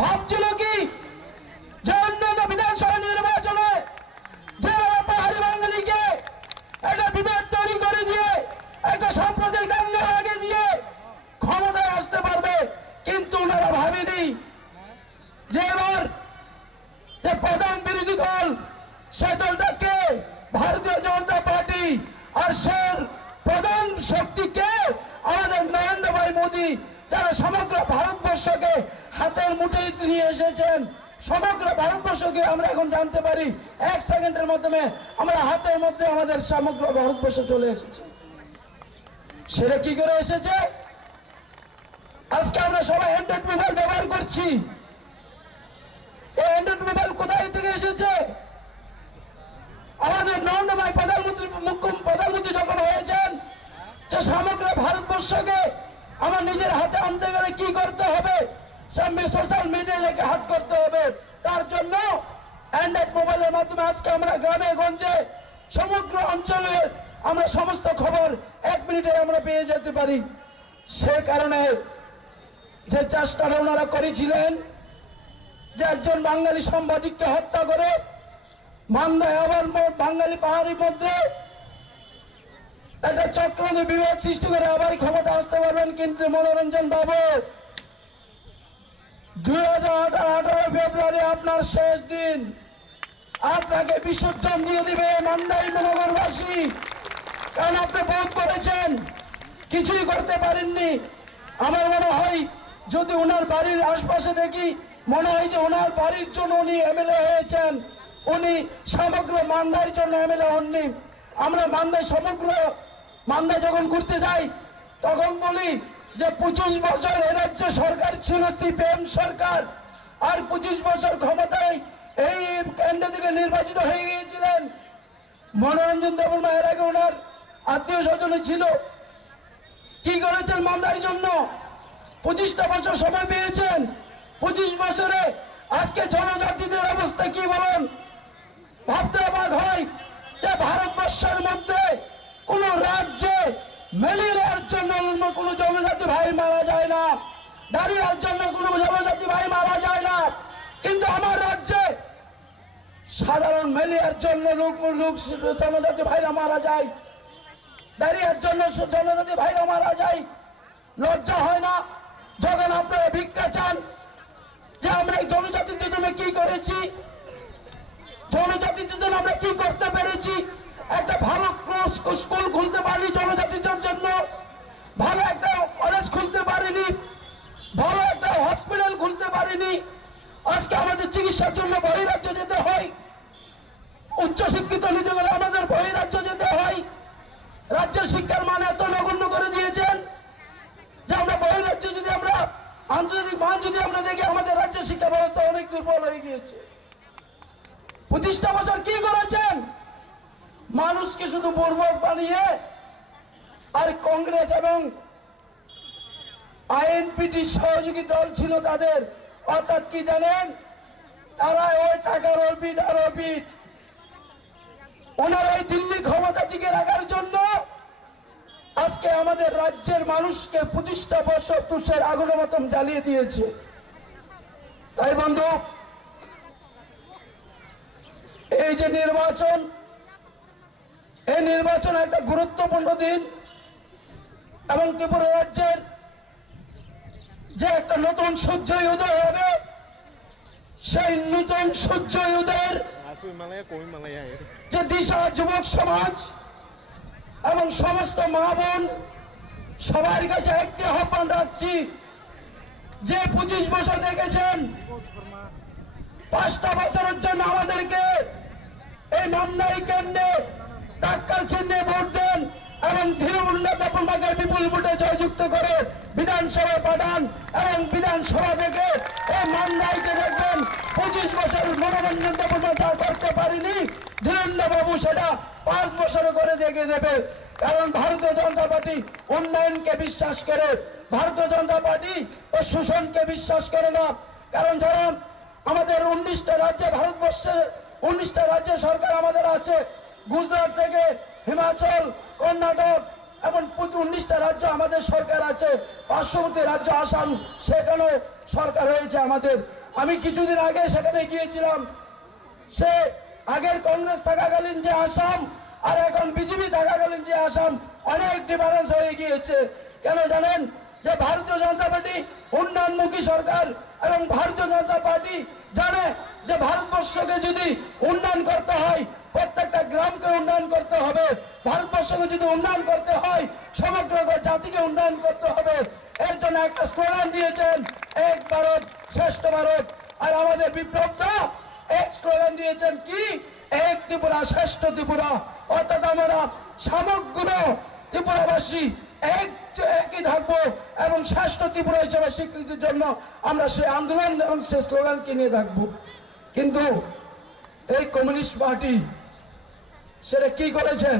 ভাবছিল কি যে অন্যান্য বিধানসভা নির্বাচনে যেভাবে পাহাড়ি বাঙালিকে একটা বিভেদ তৈরি করে দিয়ে একটা সাম্প্রদায়িক দাঙ্গা আগে দিয়ে ক্ষমতায় আসতে পারবে। কিন্তু ওনারা ভাবেনি যে এবার যে প্রধান বিরোধী দল, সে দলটাকে ভারতীয় জনতা পার্টি, আর সে প্রধান শক্তিকে আমাদের নরেন্দ্র ভাই মোদী, যারা সমগ্র ভারতবর্ষকে হাতের মুঠোয় নিয়ে এসেছেন। সমগ্র ভারতবর্ষকে আমরা এখন জানতে পারি 1 সেকেন্ডের মাধ্যমে আমরা হাতের মধ্যে আমাদের সমগ্র ভারতবর্ষ চলে এসেছে। সেটা কি করে এসেছে? আজকে আমরা সবাই অ্যান্ড্রয়েড মোবাইল ব্যবহার করছি। এই অ্যান্ড্রয়েড মোবাইল কোথায় থেকে এসেছে? আমাদের নরেন্দ্র ভাই প্রধানমন্ত্রী যখন হয়েছেন, যে সমগ্র ভারতবর্ষকে আমার নিজের হাতে আনতে গেলে কি করতে হবে? সোশ্যাল মিডিয়া রেখে হাত করতে হবে। তার জন্য অ্যান্ড্রয়েড মোবাইলের মাধ্যমে আজকে আমরা গ্রামে গঞ্জে সমগ্র অঞ্চলে আমরা সমস্ত খবর 1 মিনিটে আমরা পেয়ে যেতে পারি। সে কারণে যে চেষ্টাটা ওনারা করেছিলেন যে একজন বাঙালি সাংবাদিককে হত্যা করে মান্দায় আবার বাঙালি পাহাড়ির মধ্যে একটা চক্রান্ত বিভেদ সৃষ্টি করে আবার ক্ষমতা আসতে পারবেন। কিন্তু মনোরঞ্জন বাবু, 2018 ফেব্রুয়ারি আপনার শেষ দিন, আপনাকে বিসর্জন দিয়ে দিবে মান্দাই মহানগরবাসী। কারণ আপনি ভোট করেছেন, কিছুই করতে পারেননি। আমার মনে হয় যদি ওনার বাড়ির আশপাশে দেখি, মনে হয় যে ওনার বাড়ির জন্য উনি এমএলএ হয়েছেন, উনি সমগ্র মান্দার জন্য এমএলএ হননি। আমরা মান্দায় সমগ্র মান্দায় যখন ঘুরতে যাই তখন বলি যে 25 বছর এ রাজ্যে সরকার ছিল সিপিএম সরকার, আর 25 বছর ক্ষমতায় এই কেন্দ্র থেকে নির্বাচিত হয়ে গিয়েছিলেন মনোরঞ্জন দেববর্মা। এর আগে ওনার আত্মীয় স্বজন ছিল। কি করেছেন মান্দার জন্য? 25টা বছর সময় পেয়েছেন। 25 বছরে আজকে জনজাতিদের অবস্থা কি বলেন? ভাবতে অবাক হয় যে ভারতবর্ষের মধ্যে কোন রাজ্যে ম্যালেরিয়ার জন্য কোন জনজাতি ভাই মারা যায় না, ডায়রিয়ার জন্য কোন জনজাতি ভাই মারা যায় না, কিন্তু আমার রাজ্যে সাধারণ ম্যালেরিয়ার জন্য জনজাতি ভাইরা মারা যায়, ডায়রিয়ার জন্য জনজাতি ভাইরা মারা যায়। লজ্জা হয় না যখন আপনারা ভিক্ষা চান যে আমরা এই জনজাতিদের জন্য কি করেছি, জনজাতিদের জন্য আমরা কি করতে পেরেছি? একটা ভালো স্কুল খুলতে পারিনি জনজাতির জন্য, ভালো একটা কলেজ খুলতে পারিনি, ভালো একটা হসপিটাল খুলতে পারিনি। আজকে আমাদের চিকিৎসার জন্য বহিরাজ্য যেতে হয়, উচ্চশিক্ষিত নিতে গেলে আমাদের বহিরাজ্য যেতে হয়। রাজ্যের শিক্ষার মান এত নগণ্য করে দিয়েছেন যে আমরা বহিরাজ্য যদি আমরা আন্তর্জাতিক মান যদি আমরা দেখি, আমাদের রাজ্যের শিক্ষা ব্যবস্থা অনেক দুর্বল হয়ে গিয়েছে। 25টা বছর কি করেছেন? মানুষকে শুধু বুর্বক বানিয়ে, আর কংগ্রেস এবং আইএনপিটি সহযোগী দল ছিল তাদের, অর্থাৎ কি জানেন, তারা ওই টাকার অর্পিট আর অর্পিট, ওনারা এই দিল্লি ক্ষমতা টিকে রাখার জন্য আজকে আমাদের রাজ্যের মানুষকে 25টা বছর তুষের আগুনের মতন জ্বালিয়ে দিয়েছে। তাই বন্ধু, এই যে নির্বাচন, এই নির্বাচন একটা গুরুত্বপূর্ণ দিন এবং ত্রিপুরা রাজ্যের যে একটা নতুন সূর্য উদয় হবে, সেই নতুন সূর্য উদয়ের যে দিশা যুবক সমাজ এবং সমস্ত মা বোন সবার কাছে একটি আহ্বান রাখছি, যে 25 বছর দেখেছেন, 5টা বছরের জন্য আমাদেরকে এই মামনাই কেন্দ্রে টাক্কাল চিহ্নে ভোট দেন এবং ধীরুন্নতাকে বিপুল ভোটে জয়যুক্ত করে বিধানসভায় পাঠান এবং বিধানসভা থেকে এই মামনাইকে দেখবেন 25 বছর মনোরঞ্জন যা করতে পারিনি, ধীরেন্দ্রবাবু সেটা 5 বছরে করে দেখে দেবে। কারণ ভারতীয় জনতা পার্টি উন্নয়নকে বিশ্বাস করে, ভারতীয় জনতা পার্টি ও শোষণকে বিশ্বাস করে না। কারণ ধরুন আমাদের 19টা রাজ্যে, ভারতবর্ষের 19টা রাজ্যে সরকার আমাদের আছে, গুজরাট থেকে হিমাচল, কর্ণাটক, এমন 19টা রাজ্য আমাদের সরকার আছে, পার্শ্ববর্তী রাজ্য আসাম, সেখানেও সরকার হয়েছে আমাদের। আমি কিছুদিন আগে সেখানে গিয়েছিলাম, সে আগের কংগ্রেস থাকাকালীন যে আসাম আর এখন বিজেপি থাকাকালীন যে আসাম অনেক ডিফারেন্স হয়ে গিয়েছে। কেন জানেন? যে ভারতীয় জনতা পার্টি উন্নয়নমুখী সরকার এবং ভারতীয় জনতা পার্টি জানে যে ভারতবর্ষকে যদি উন্নয়ন করতে হয়, প্রত্যেকটা গ্রামকে উন্নয়ন করতে হবে, ভারতবর্ষকে যদি উন্নয়ন করতে হয়, সমগ্র জাতিকে উন্নয়ন করতে হবে। এর জন্য একটা স্লোগান দিয়েছেন, এক ভারত শ্রেষ্ঠ ভারত। আর আমাদের বিপ্লবটা এক স্লোগান দিয়েছেন কি, এক ত্রিপুরা শ্রেষ্ঠ ত্রিপুরা। অর্থাৎ আমরা সমগ্র ত্রিপুরাবাসী একই থাকবো এবং শ্রেষ্ঠ ত্রিপুরা হিসেবে স্বীকৃতির জন্য আমরা সেই আন্দোলন এবং সেই স্লোগানকে নিয়ে থাকবো। কিন্তু এই কমিউনিস্ট পার্টি সেটা কি করেছেন?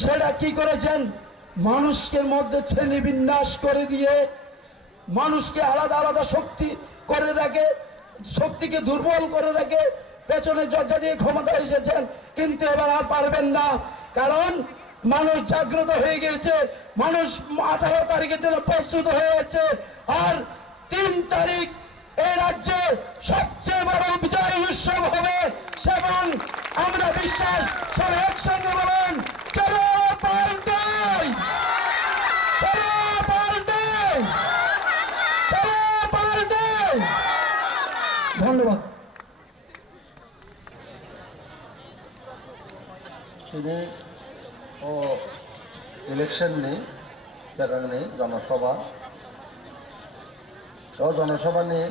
সেটা কি করেছেন? মানুষের মধ্যে শ্রেণী বিন্যাস করে দিয়ে মানুষকে আলাদা আলাদা শক্তি করে রাখে, শক্তিকে দুর্বল করে রাখে, পেছনে জর্জা দিয়ে ক্ষমতা এসেছেন। কিন্তু এবার আর পারবেন না, কারণ মানুষ জাগ্রত হয়ে গেছে, মানুষ 18 তারিখের জন্য প্রস্তুত হয়ে গেছে। আর 3 তারিখ এই রাজ্যে সবচেয়ে বড় বিজয় উৎসব হবে এবং আমরা বিশ্বাস সব একসঙ্গে বলেন, চলো পাল্টাই, চলো পাল্টাই, চলো পাল্টাই। ধন্যবাদ। ini election ni sekarang ni জনসভা জনসভা ni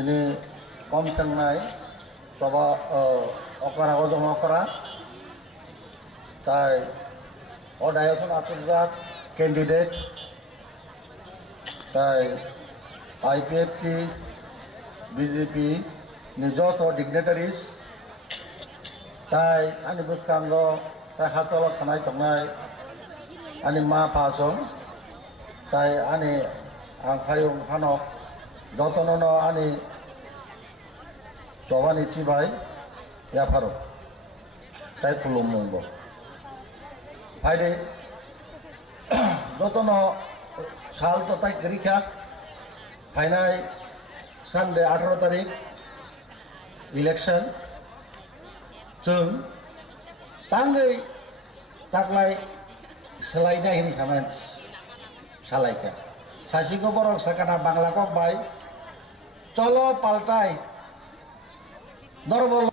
ini কম থাকনাই সভা অকরা জমা করা তাই অডায়সন আতুরজাত ক্যান্ডিডেট তাই আইপিএফটি বিজেপি নিজত ডিগনেটারিজ তাই আনি বুসকাঙ্গ তাই হাসল খানাই তংনাই আনি মা পাসং তাই আনি আং ফায়ং ফানক যতন আনি জবানি চিবাই ইয়াফারো তাই খুলুমঙ্গ ফাইদে যতন সাল তো তাই গরিখা ফাইনাই সানডे 18 তারিখ ইলেকশন जों तांगै ताकलाय सोलायनाय हिनि सामान सालायका सासिखौ बरक साकाना बांलाखौ बाय चलो पाल्टाय নরবল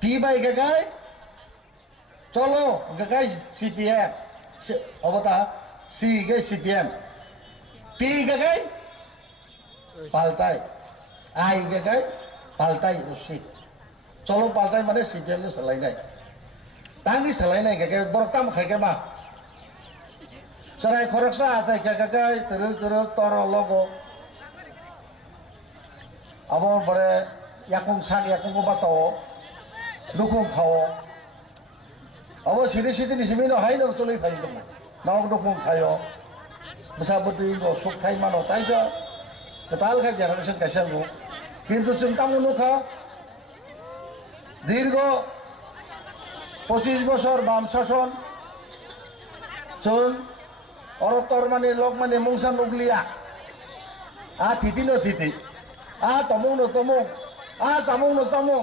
পি বাই গাগাই চলো গাগাই সিপিএম অবতা সি গে সিপিএম পি গাগাই পাল্টাই আই গাগাই পাল্টাই উসি চলো পাল্টাই মানে সিপিএম নি সালাইনাই তাंगि सालायनाय गागाय बरताम खायगा मा सराय खरकसा आसाय गागाय तरक तर लोगो अब बरे याकुं sak याकुं बासाओ दुकुं खाओ अब सिरि नि सिमिनो हाय न चलै फाइ दङ नाव दुकुं खायो बसाबति गो सुख थाइ मानो ताइजा कताल खा जेनारेशन कायसागो किन्तु जों तामुनुखा दीर्घ 25 বছর বাম শাসন जों অরতর মানে লোক মানে মুংসা নুগলিয়া আ থিতি ন থিতি আ তমুং ন তমুং আ জামুং ন জামুং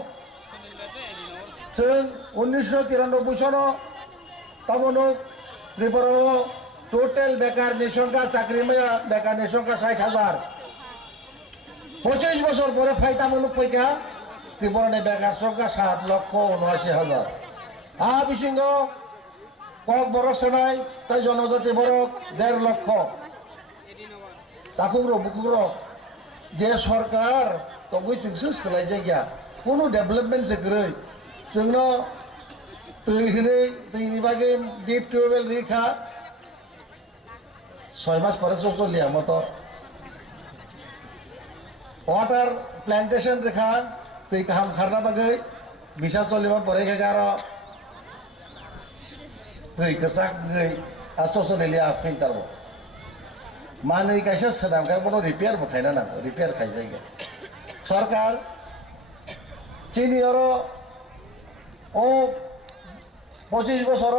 जों 1993 সনে তমনো ত্রিপুরা টোটাল বেকারনি সংখ্যা চাকরিময় বেকারনি সংখ্যা 60,000 25 বছর পরে ফাইতামুলুক ফাইকা ত্রিপুরানি বেকার সংখ্যা 7,79,000 বিশৃঙ্গ কক বরক সেনাই তাই জনজাতি বরক 1.5 লক্ষ তাকুর বুকুর যে সরকার তবুই जोंसो सोलाय जायगा কোনো डेभेलपमेन्ट सेग्रै जोंनो दैनि बागै डिप टिउबवेल रेखा 6 मास परे चलिया मटर वाटार प्लांटेशन रेखा दै गाहाम खारना बागै बिसा चलिबा परे गारो दै गसाक गै आससलिया फिल्टार बो मानै कायसा सदामखाय बनो रिपेयार बो खायना ना रिपेयार खाय जायगा सरकार चिनियर ओ 25 বছর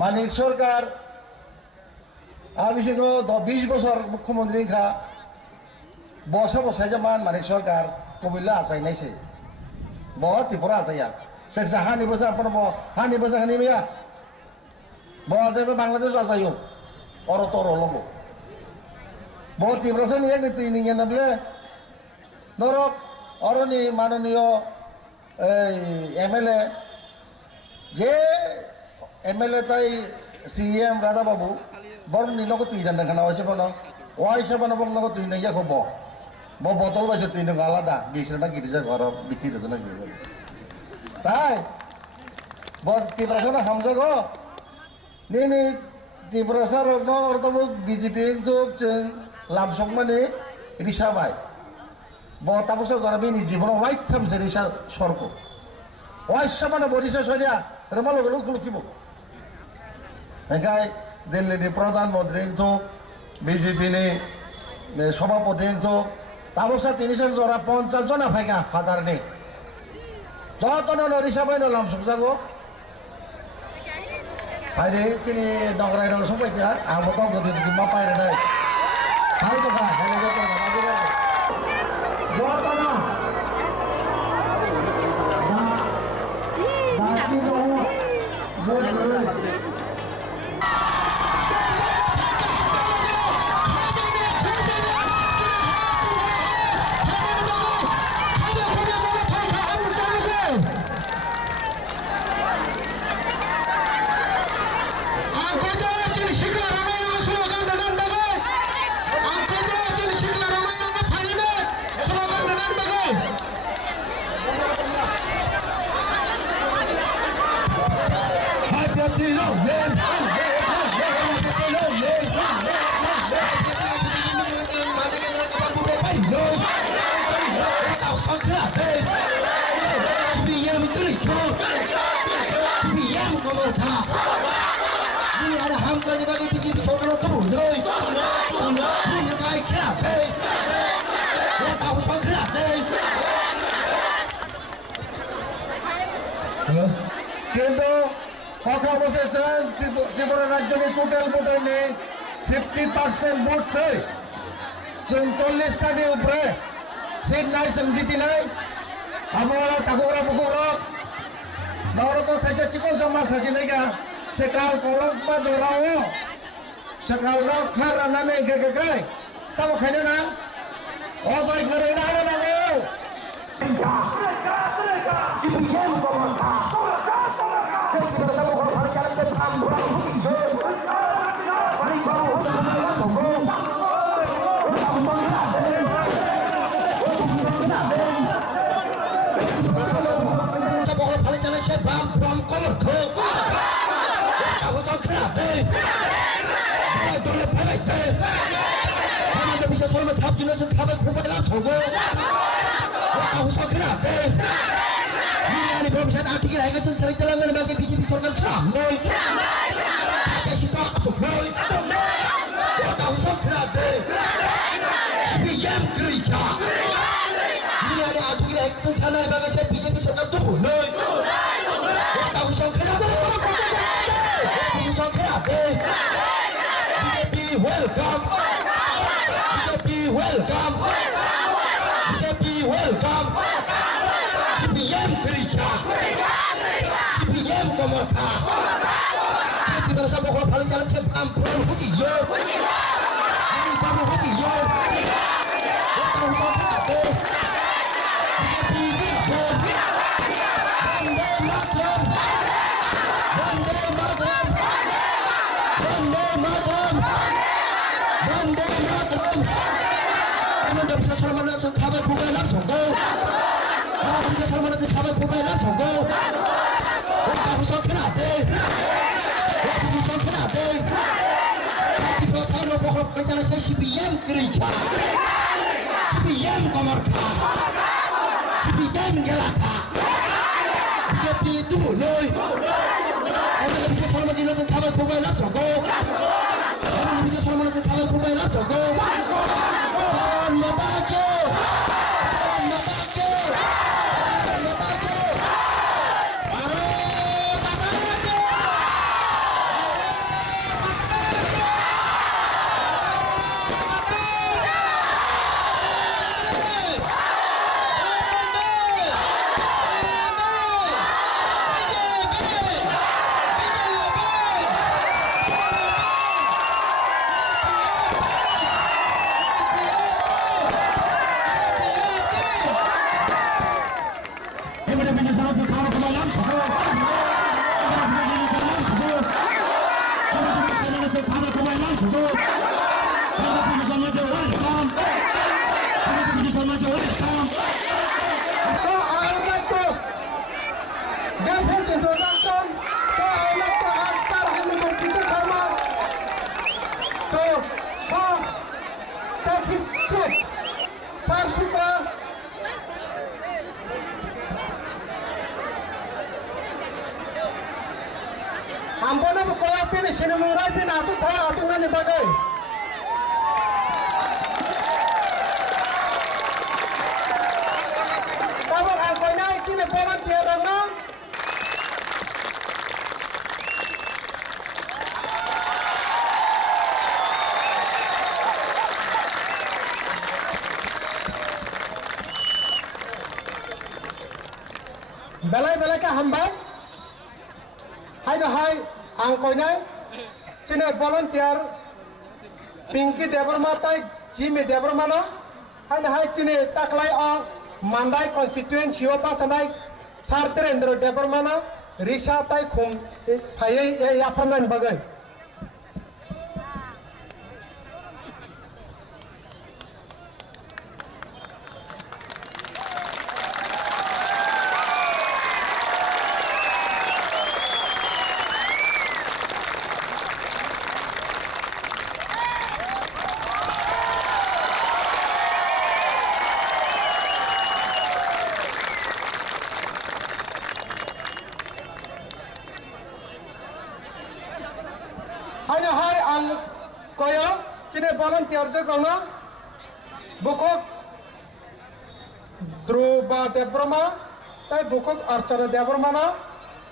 मानिक सरकार आबिसिंगो 20 বছর मुख्यमंत्री खा बसा बसाय जमान मानिक सरकार कबिला आसायनायसै बहुत त्रिपुरा आसाया सेक्सा हानि बसा अपन बो हानि बसा हानि मिया बजाबे बांग्लादेश आसायो और तोरो लोगो बहुत त्रिपुरा से निया नीति निया नबले नरक अरनि माननीय एमएलए जे एमएलए ताई सीएम राधा बाबू बरं निनको तुइदान खाना वाइसे बनो वाइसे बनो बं नको तुइना या खबो बो बोतल वाइसे तुइनो आलादा बिसरना गिरिजा घर बिथि रजना गिरिजा ताई बद तिब्रासना हामजागो नेनि तिब्रासा रगनो अरतबो बीजेपी जोग जों लामसक माने रिसाबाय बताबसो जराबिनि जीवन वाइट थामसे रिसा सरको वाइसा माने बरिसा सरिया रमालो गलो कुलकिबो एगाय दिल्लीनि प्रधानमंत्री तो बीजेपी नि सभापति तो ताबसा तिनिसा जरा 50 जना फाइका फादारनि जतन नरिसाबाय न लामसक जागो फाइदे तिनि डगराय रं सबायया आंबो गाव गदि मा पाइरे नै थाय जगा हेले जगा माबो जतन কিন্তু কথা বসেছেন ত্রিপুরা রাজ্যের টোটাল ভোটার নেই 50% ভোট নেই जों 40টাनि উপরে সিট নাই जों জিতি নাই আমরা তাকোরা বকরা নরক থাইছে চিকন সমাজ আছে নাইগা সেকাল করক বা জরাও সেকাল র খারানানে গেগে তাও খাইনা না অজয় করে না না Belai belai ka hambay. Hai dah hai angkoinai. Cina volunteer Pinky Devarma tai Jimmy Devarma na. Hai dah hai cina taklai o Mandai constituency opa sanai Sartirendra Devarma na. Risha tai khum phai ya phanan bagai. Hai ang koyo cine volunteer je krona bukok Dhruva Devrama tai bukok Archana Devrama na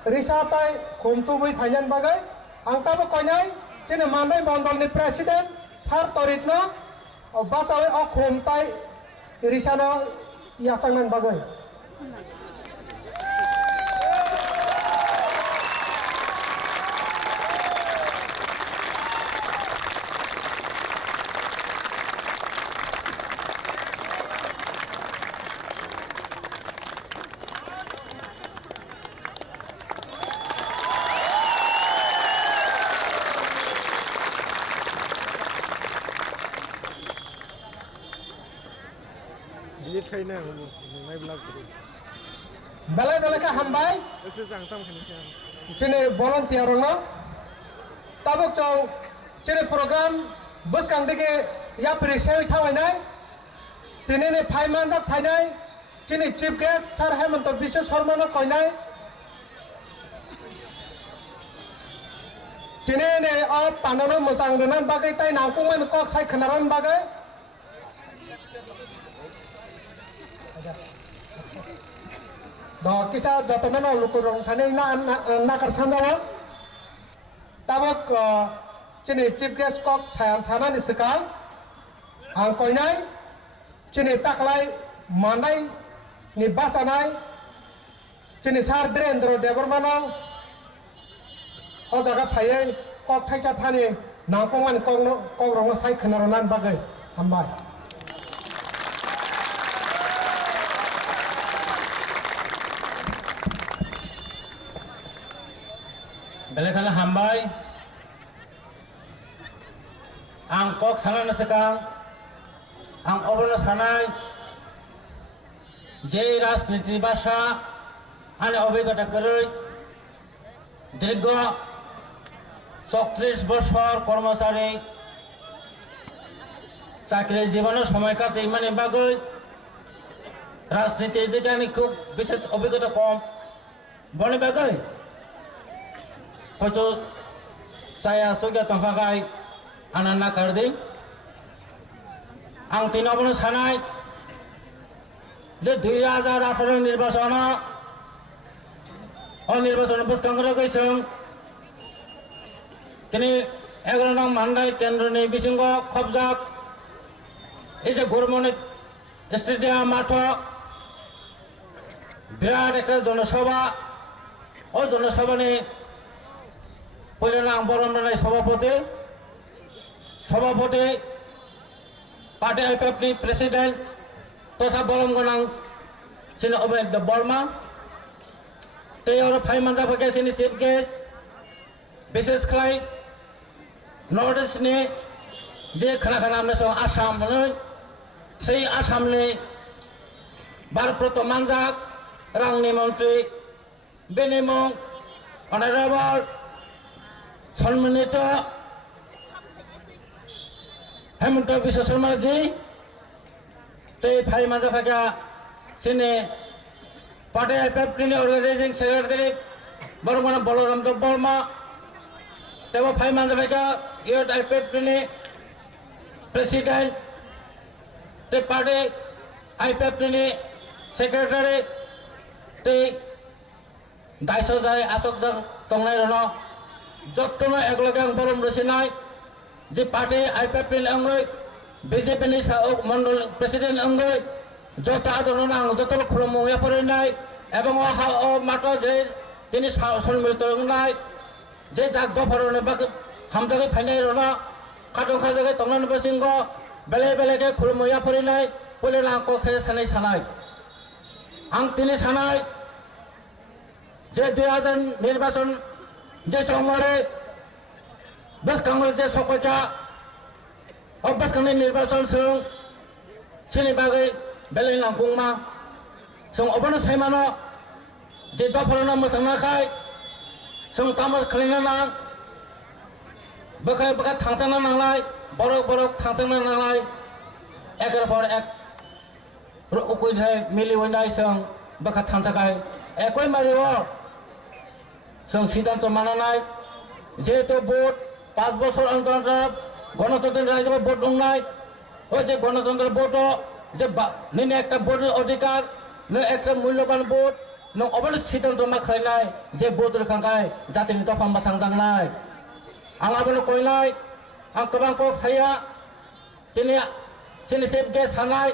Risa tai khumtu bui phainan bagai ang tabo koinai cine mandai bondol ni president sar toritna bacawe o khum tai Risa na yachangnan bagai. बेले बेले का हामबाय चीनी volunteer रोना Tabuk चाव चीनी program बस कांदे के या प्रेशर था वैनाय चीनी ने फाइमान तक फाइनाय चीनी chief guest sir Hemant Biswa Sharma ने कोइनाय चीनी ने और पानोनो मसांग रनन बागे ताई नांकुंग में कॉक साइ खनारन बागे किसा जतन लुकुरं थाने ना करसानदावा ताबक चीनी चीफ गेस्ट कॉक छाना निसका आं कोइनाय चीनी ताकलाय मानाय नि बासानाय चीनी सार द्रेन्द्र देबरमानाव ओ जागा फायै कॉक थाइसा थाने नांकुंग कॉक रंग साइ खनारनान बागे हामबाय बेलेखाना हामबाय आं कक साना सिगां आं अबनो सानाय जे राजनीति भाषा आंनि अभिज्ञता गरै दीर्घ 34 বছর কর্মচারী চাকরি জীবনের সময় কাটে মানে বাগৈ রাজনীতির দিকে আমি খুব বিশেষ অভিজ্ঞতা কম বনে বাগৈ হয়তো saya sudah tangkakai anak-anak kerdi ang tinabono sanay যে 2018 নির্বাচন ও নির্বাচন বস্কাঙ্গরা কইছেন তিনি 11 নং মান্দাই কেন্দ্রনি বিসিঙ্গ খবজাক এই যে গরমনে স্টেডিয়াম মাঠ বিরাট একটা জনসভা ও জনসভানি পয়লা বরমরাই সভাপতি পার্টি আইপিএফনি প্রেসিডেন্ট তথা বরমগনাং সিনি অবৈধ বর্মা তৈ আর ফাইমান জাফাকে সিনি চিফ গেস্ট বিশেষ খাই নর্থ ইস্টনি যে খানা আমনে সং আসাম সেই আসামনি ভারপ্রাপ্ত মানজাক রাংনি মন্ত্রী বেনিমং অনারেবল সম্মানিত হেমন্ত বিশ্ব শর্মাজি তৈ ফাই মাজা ফাঁকা সিনে পার্টি আইপিএফনি অর্গানাইজিং সেক্রেটারি বরমগনা বলরাম দেব বর্মা তেব ফাই মাজা ফাঁকা ইউথ আইপিএফনি প্রেসিডেন্ট তৈ পার্টি আইপিএফনি সেক্রেটারি তৈ দায়িত্বদায়ী আসক তংনাই রন যত্ন একলগে আং বরম রসিনাই যে পার্টি আইপিএফনি অঙ্গই বিজেপিনি মন্ডল প্রেসিডেন্ট অঙ্গই যত আন্দোলন আং যত খুলমুয়া পড়াই এবং মাঠ যে তিনি সম্মিলিত রংনাই যে যাক দফারনে হামজাগে ফাইনাই রনা খাদং খাজাগে তংনান বসিঙ্গ বেলে বেলেগে খুলমুয়া পড়াই পলে না কে থানাই সানাই আং তিনি সানাই যে 2000 নির্বাচন যে সমরে বেসকাঙ্গল যে সকলটা অভ্যাসকাঙ্গি নির্বাচন সিনি বাগৈ বেলে নাংকুংমা অবনো সাইমানো যে দফারনা মোসাंनाखाय तामस खालायनो नां बोखाय बोखाय थांथांनो नांलाय बरक थांथांनो नांलाय एकर पर एक उकुइथाय मिलिवनाय बोखा थांथाखाय एकय मारिओ সিদ্ধান্ত মানানায় যেহেতু ভোট 5 বছর অন্তর গণতন্ত্রের রাজ্যে ভোট নাই ওই যে গণতন্ত্রের ভোট যে নিনে একটা ভোটের অধিকার একটা মূল্যবান ভোট অবশ্য সিদ্ধান্ত মাখাইনায় যে ভোটের খাঙ্কায় জাতিনি দফা মাথাংদাংনায় আং আবনো কইনায় আং গোबां কক সাইয়া তিনি চিফ গেস্ট সানায়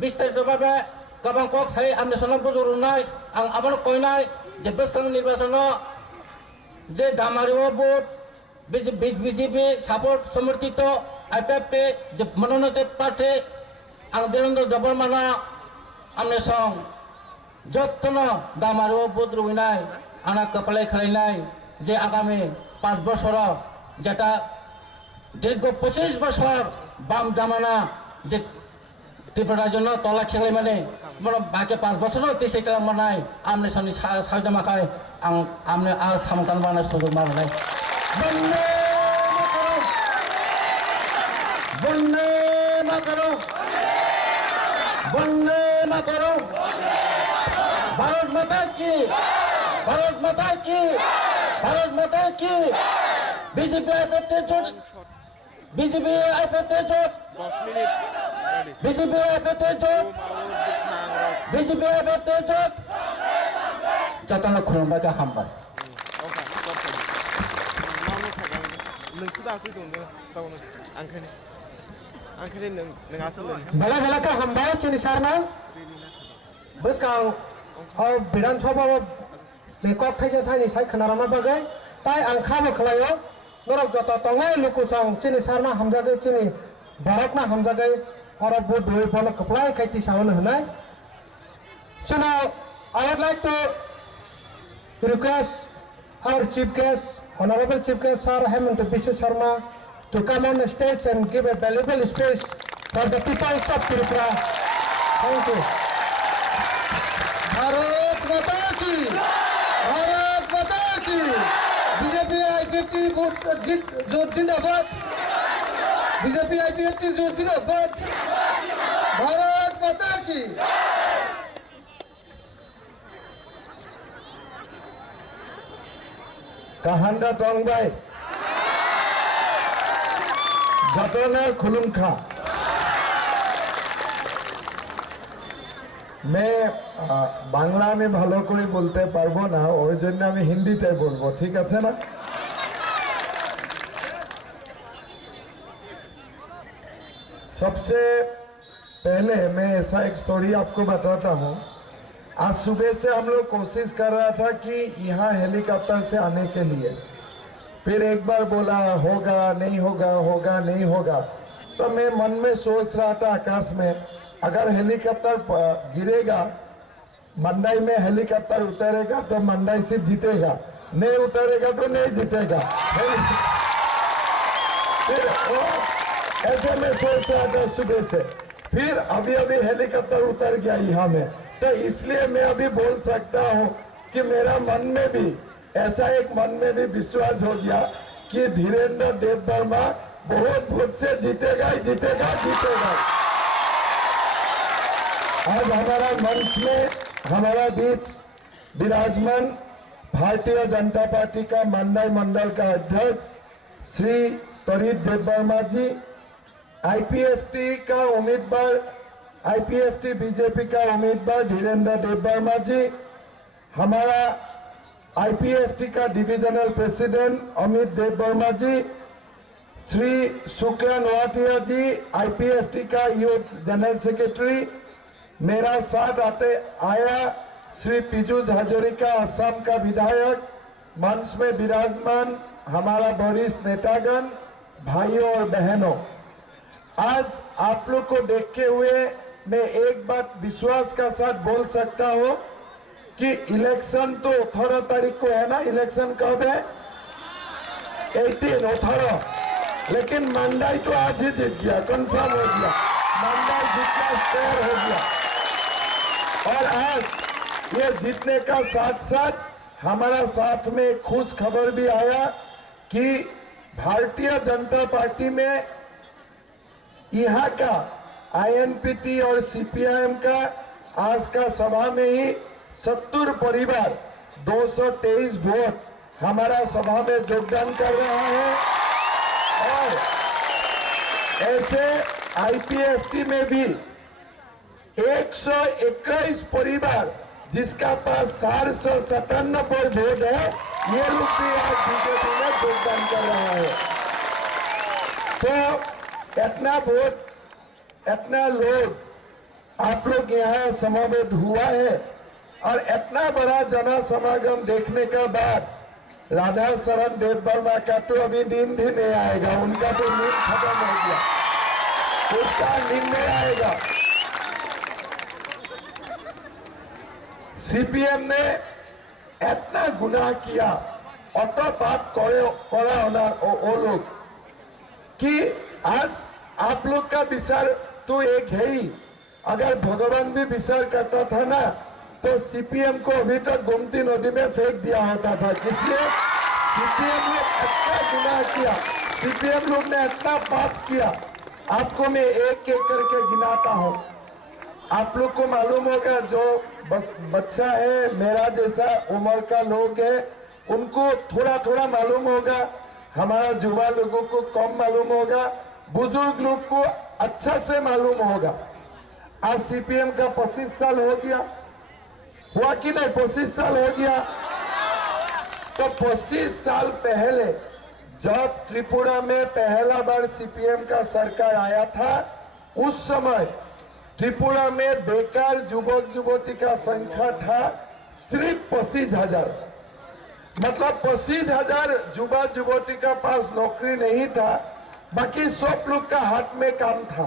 বিস্তারিতভাবে গোबां কক সাই আমনে সনম বুজুরনায় আং আবনো কইনায় যে বেসকাং নির্বাচন যে দামারিও ভোট বিজেপি সাপোর্ট সমর্থিত আইপিএফপি যে মনোনীত প্রার্থী আং দেবেন্দ্র দেববর্মা আমনে সং যত্ন দামারিও ভোট রুইনাই আনা কপালে খাইনাই যে আগামী 5 বছর যেটা দীর্ঘ 25 বছর বাম জামানা যে ত্রিপুরার জন্য তলা খেলে মানে বাকি 5 বছরও সেটা মানায় আমনে সামনে সাহায্য মাখায় আমনে আর সামকান বানার সুযোগ মারা নাই বন্যে মাতরম বন্যে মাতরম ভারত মাতা কি ভারত মাতা কি ভারত মাতা কি বিজেপি আইপিএফটির জোট বিজেপি আইপিএফটির জোট 10 মিনিট বিজেপি আইপিএফটির জোট বিজেপি আইপিএফটির জোট যতন খুরুমবাটা হামবাই भला भला का हम्बा चिनी सारना बस का और विधानसभा लेकॉक थाइजे थाइनि साइ खनारामा बागै ताइ आं खाबो खलायो नरक जत तंगाय लुकुसं चिनी सारना हमजागै चिनी भारतना हमजागै और बो दुइ बन कपलाय खाइति सावन हनाय so now I would like to request our chief guest honorable chief guest Sir Hemant Biswa Sharma to come on the stage and give a valuable speech for the people of Tripura. Thank you. Bharat माता की BJP IPFT जोर जिंदाबाद BJP IPFT जोर जिंदाबाद भारत माता की কাহান্ডা টংবাই जतनार खुलुमखा मैं बांग्ला में भालो करे बोलते पारबो ना और जन्य मैं हिंदी ते बोलबो ठीक है ना सबसे पहले मैं ऐसा एक स्टोरी आपको बताता हूँ आज सुबह से हम लोग कोशिश कर रहा था कि यहाँ हेलीकॉप्टर से आने के लिए फिर एक बार बोला होगा नहीं होगा होगा नहीं होगा तो मैं मन में सोच रहा था आकाश में अगर हेलीकॉप्टर गिरेगा मंडाई में हेलीकॉप्टर उतरेगा तो मंडाई से जीतेगा नहीं उतरेगा तो नहीं जीतेगा फिर ऐसे में सोच रहा था सुबह से फिर अभी हेलीकॉप्टर उतर गया यहाँ में तो इसलिए मैं अभी बोल सकता हूँ कि मेरा मन में भी ऐसा एक मन में भी विश्वास हो गया कि धीरेन्द्र देव वर्मा बहुत वोट से जीतेगा ही जीतेगा जीतेगा आज हमारा मंच में हमारा बीच विराजमान भारतीय जनता पार्टी का मंडल मंडल का अध्यक्ष श्री तरित देव वर्मा जी आईपीएफटी का उम्मीदवार आईपीएफटी बीजेपी का उम्मीदवार धीरेन्द्र देव वर्मा जी हमारा आईपीएफटी का डिविजनल प्रेसिडेंट अमित देव वर्मा जी श्री शुक्ला नोआटिया जी आईपीएफटी का यूथ जनरल सेक्रेटरी मेरा साथ आया श्री पीयूष हजारिका असम का विधायक मंच में विराजमान हमारा वरिष्ठ नेतागण भाइयों और बहनों आज आप लोग को देखते हुए मैं एक बात विश्वास का साथ बोल सकता हूँ कि इलेक्शन तो 18 तारीख को है ना इलेक्शन कब है 18 लेकिन मंडाई तो आज ही जीत गया कंफर्म हो गया मंडाई जीतना तैयार हो गया और आज ये जीतने का साथ साथ हमारा साथ में एक खुश खबर भी आया कि भारतीय जनता पार्टी में यहाँ का आईएनपीटी और सीपीआईएम का आज का सभा में ही 70 परिवार 223 वोट हमारा सभा में योगदान कर रहा है और ऐसे आईपीएफटी में भी 121 परिवार जिसका पास 497 वोट है ये लोग भी आज बीजेपी में योगदान कर रहा है तो इतना वोट इतना लोग आप लोग यहाँ समावेश हुआ है और इतना बड़ा जन समागम देखने के बाद राधा शरण देव वर्मा का तो अभी नींद ही नहीं आएगा उनका तो नींद खत्म हो गया उसका नींद नहीं आएगा सीपीएम ने इतना गुनाह किया ऑटो पाप करा होना वो लोग कि आज आप लोग का विचार तो एक है ही अगर भगवान भी विचार करता था ना तो सीपीएम को अभी तक गोमती नदी में फेंक दिया होता था। इसलिए सीपीएम ने इतना गुनाह किया, सीपीएम लोग ने इतना पाप किया। आपको मैं एक एक करके गिनाता हूँ। आप लोग को मालूम होगा, जो बच्चा है मेरा जैसा उम्र का लोग है उनको थोड़ा थोड़ा मालूम होगा, हमारा युवा लोगों को कम मालूम होगा, बुजुर्ग लोग को अच्छा से मालूम होगा। आज सीपीएम का 25 साल हो गया, हुआ कि नहीं? 25 साल हो गया। तो 25 साल पहले जब त्रिपुरा में पहला बार सीपीएम का सरकार आया था, उस समय त्रिपुरा में बेकार युवक युवती का संख्या था सिर्फ 25,000। मतलब 25,000 युवा युवती का पास नौकरी नहीं था, बाकी सब लोग का हाथ में काम था।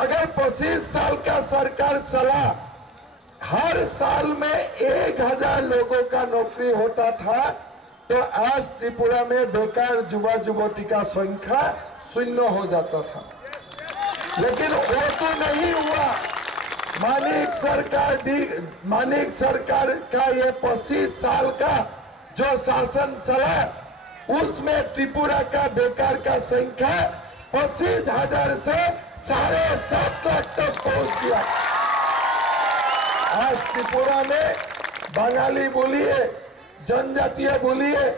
अगर 25 साल का सरकार चला, हर साल में 1,000 लोगों का नौकरी होता था, तो आज त्रिपुरा में बेकार युवा युवती का संख्या 0 हो जाता था। लेकिन वो तो नहीं हुआ। मानिक सरकार का ये 25 साल का जो शासन चला, उसमें त्रिपुरा का बेकार का संख्या 25,000 से 7.5 लाख तक पहुंच गया। आज त्रिपुरा में बंगाली बोलिए, जनजातीय बोलिए,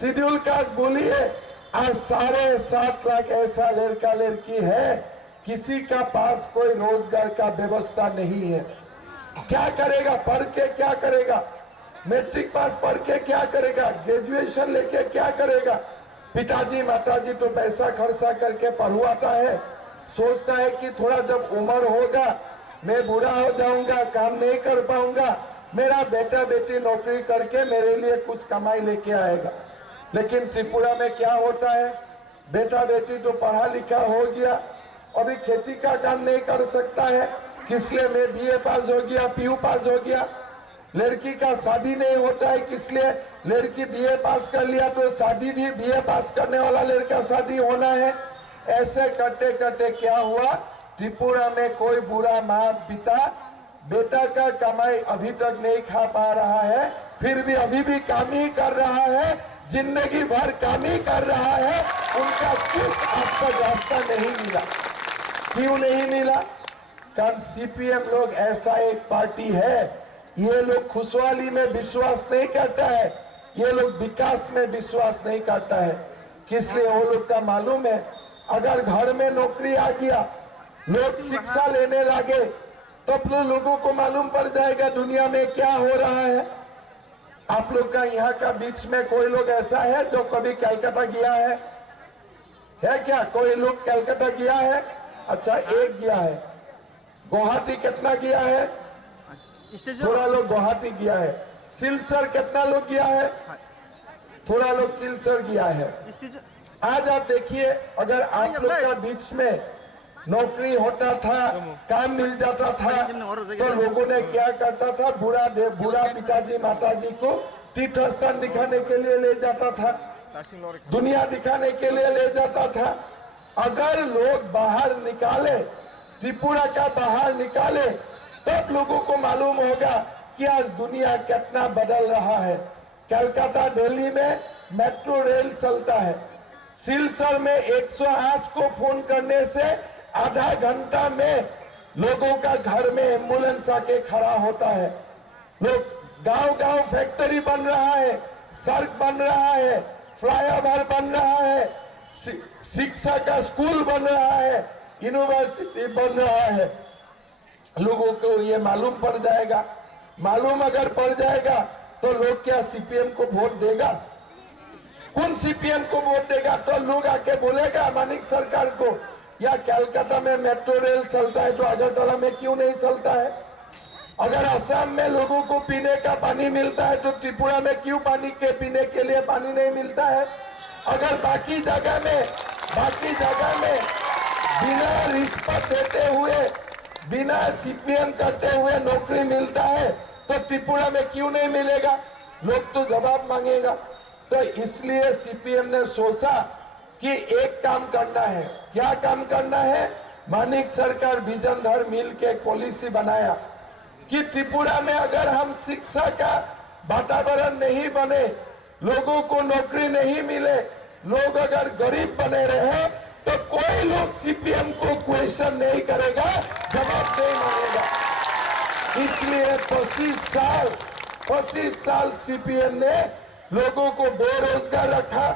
शेड्यूल कास्ट बोलिए, आज 7.5 लाख ऐसा लड़का लड़की है, किसी का पास कोई रोजगार का व्यवस्था नहीं है। क्या करेगा? पढ़ के क्या करेगा? मैट्रिक पास पढ़ के क्या करेगा? ग्रेजुएशन लेके क्या करेगा? पिताजी माताजी तो पैसा खर्चा करके पढ़वाता है, सोचता है कि थोड़ा जब उम्र होगा, मैं बूढ़ा हो जाऊंगा, काम नहीं कर पाऊंगा, मेरा बेटा बेटी नौकरी करके मेरे लिए कुछ कमाई लेके आएगा। लेकिन त्रिपुरा में क्या होता है? बेटा बेटी तो पढ़ा लिखा हो गया, अभी खेती का काम नहीं कर सकता है, किसलिए? मैं बीए पास हो गया, पीयू पास हो गया। लड़की का शादी नहीं होता है, किसलिए? लड़की बीए पास कर लिया तो शादी भी बीए पास करने वाला लड़का शादी होना है। ऐसे करते करते क्या हुआ? त्रिपुरा में कोई बुरा माँ पिता बेटा का कमाई अभी तक नहीं खा पा रहा है, फिर भी अभी भी काम ही कर रहा है, जिंदगी भर काम ही कर रहा है, उनका कुछ आज तक रास्ता नहीं मिला। क्यों नहीं मिला? कारण सीपीएम लोग ऐसा एक पार्टी है, ये लोग खुशहाली में विश्वास नहीं करता है, ये लोग विकास में विश्वास नहीं करता है। किसलिए? वो लोग का मालूम है, अगर घर में नौकरी आ गया, लोग शिक्षा लेने लगे, तब तो लोगों को मालूम पड़ जाएगा दुनिया में क्या हो रहा है। आप लोग का यहाँ का बीच में कोई लोग ऐसा है जो कभी कलकत्ता गया है क्या? कोई लोग कलकत्ता गया है? अच्छा, एक गया है। गुवाहाटी कितना गया है? थोड़ा लोग गुवाहाटी गया है। सिलचर कितना लोग गया है? थोड़ा लोग सिलचर गया है। आज आप देखिए, अगर आप लोग का बीच में नौकरी होता था, काम मिल जाता था, तो लोगों ने क्या करता था? बुरा पिताजी माताजी को तीर्थ स्थान दिखाने के लिए ले जाता था, दुनिया दिखाने के लिए ले जाता था। अगर लोग बाहर निकाले, त्रिपुरा का बाहर निकाले, तब लोगों को मालूम होगा कि आज दुनिया कितना बदल रहा है। कलकत्ता दिल्ली में मेट्रो रेल चलता है, सिलचर में 108 को फोन करने से आधा घंटा में लोगों का घर में एम्बुलेंस आके खड़ा होता है। लोग गांव-गांव फैक्ट्री बन रहा है, सड़क बन रहा है, फ्लाईओवर बन रहा है, शिक्षा का स्कूल बन रहा है, यूनिवर्सिटी बन रहा है। लोगों को ये मालूम पड़ जाएगा। मालूम अगर पड़ जाएगा तो लोग क्या सीपीएम को वोट देगा? कौन सीपीएम को वोट देगा? तो लोग आके बोलेगा मानिक सरकार को, या कलकत्ता में मेट्रो रेल चलता है तो अगरतला में क्यों नहीं चलता है? अगर असम में लोगों को पीने का पानी मिलता है तो त्रिपुरा में क्यों पानी के पीने के लिए पानी नहीं मिलता है? अगर बाकी जगह में बिना रिश्वत देते हुए, बिना सीपीएम करते हुए नौकरी मिलता है तो त्रिपुरा में क्यों नहीं मिलेगा? लोग तो जवाब मांगेगा। तो इसलिए सीपीएम ने सोचा कि एक काम करना है। क्या काम करना है? मानिक सरकार विजनधर मिल के एक पॉलिसी बनाया कि त्रिपुरा में अगर हम शिक्षा का वातावरण नहीं बने, लोगों को नौकरी नहीं मिले, लोग अगर गरीब बने रहे, तो कोई लोग सीपीएम को क्वेश्चन नहीं करेगा, जवाब नहीं मांगेगा। इसलिए 25 साल सीपीएम ने लोगों को बेरोजगार रखा,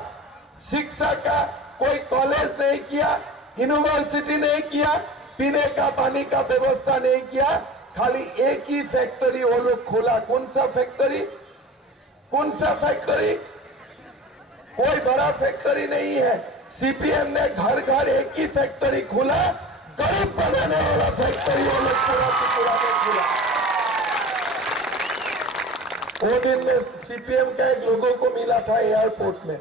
शिक्षा का कोई कॉलेज नहीं किया, यूनिवर्सिटी नहीं किया, पीने का पानी का व्यवस्था नहीं किया, खाली एक ही फैक्ट्री वो लोग खोला। कौन सा फैक्ट्री? कौन सा फैक्ट्री? कोई बड़ा फैक्ट्री नहीं है। सीपीएम ने घर घर एक ही फैक्ट्री खोला, गरीब बनाने वाला फैक्ट्री वो लोग पूरा खोला। वो दिन में सीपीएम का एक लोगों को मिला था एयरपोर्ट में,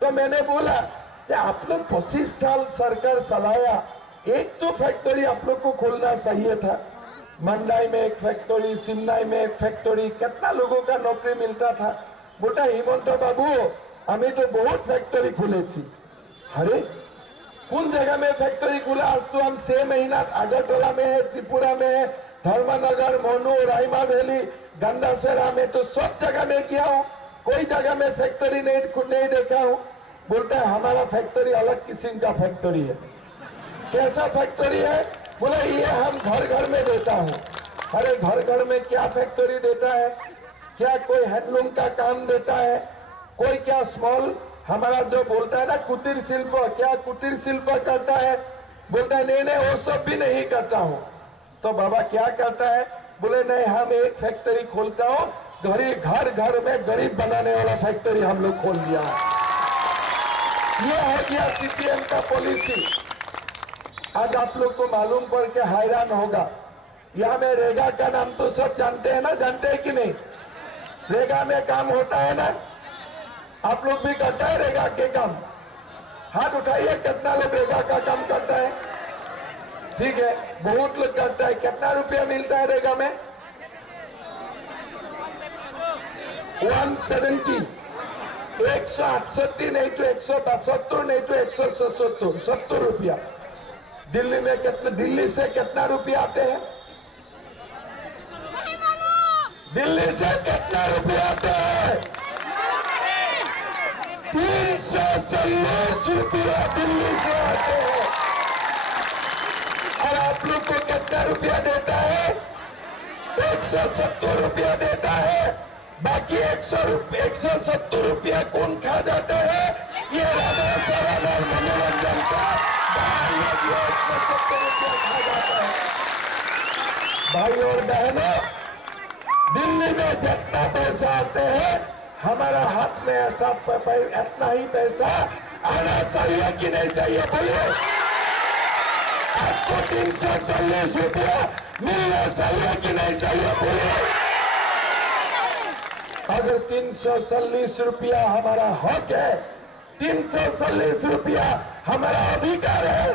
तो मैंने बोला कि आप लोग 25 साल सरकार चलाया, एक तो फैक्ट्री आप लोग को खोलना चाहिए था। मंडाई में एक फैक्ट्री, सिमनाई में एक फैक्ट्री, कितना लोगों का नौकरी मिलता था। बोलता हिमंत बाबू हमें तो बहुत फैक्ट्री खुले थी। अरे कौन जगह में फैक्ट्री खुला? आज तो हम 6 महीना अगरतला में है, त्रिपुरा में है, धर्मनगर, मोनू, रायमा वैली, गंडासेरा में, तो सब जगह में गया हूँ, कोई जगह में फैक्ट्री नहीं देखा हूँ। बोलता है हमारा फैक्ट्री अलग किस्म का फैक्ट्री है। कैसा फैक्ट्री है? बोला ये हम घर घर में देता हूँ। अरे घर घर में क्या फैक्ट्री देता है? क्या कोई हैंडलूम का काम देता है? कोई क्या स्मॉल हमारा जो बोलता है ना कुटीर शिल्प, क्या कुटीर शिल्प करता है? बोलता है नहीं वो सब भी नहीं करता हूँ। तो बाबा क्या करता है? बोले नहीं हम एक फैक्ट्री खोलता हूँ, घर घर में गरीब बनाने वाला फैक्ट्री हम लोग खोल दिया। ये हो गया सीपीएम का पॉलिसी। आज आप लोग को मालूम पड़ के हैरान होगा, यहाँ में रेगा का नाम तो सब जानते हैं ना, जानते हैं कि नहीं? रेगा में काम होता है ना, आप लोग भी करता है रेगा के काम? हाथ उठाइए, कितना लोग रेगा का काम करता है? ठीक है, बहुत लोग करता है। कितना रुपया मिलता है रेगा में? 170, 168 नहीं तो 172 नहीं तो 177, 70 रुपया। दिल्ली में कितना, दिल्ली से कितना रुपया आते हैं? दिल्ली से कितना रुपया आते हैं? 340 रुपया दिल्ली से आते हैं। और आप लोग को कितना रुपया देता है? 170 रुपया देता है। बाकी 170 रुपया कौन खा जाते हैं? ये राधा सराना और मनोरंजन का 170 रुपया खा जाता है। भाई और बहनों, दिल्ली में जितना पैसा आते हैं, हमारा हाथ में ऐसा इतना ही पैसा आना चाहिए कि नहीं चाहिए? बोलिए। आपको 340 रुपया मिलना चाहिए कि नहीं चाहिए? बोलिए। अगर 340 रुपया हमारा हक है, 340 रुपया हमारा अधिकार है,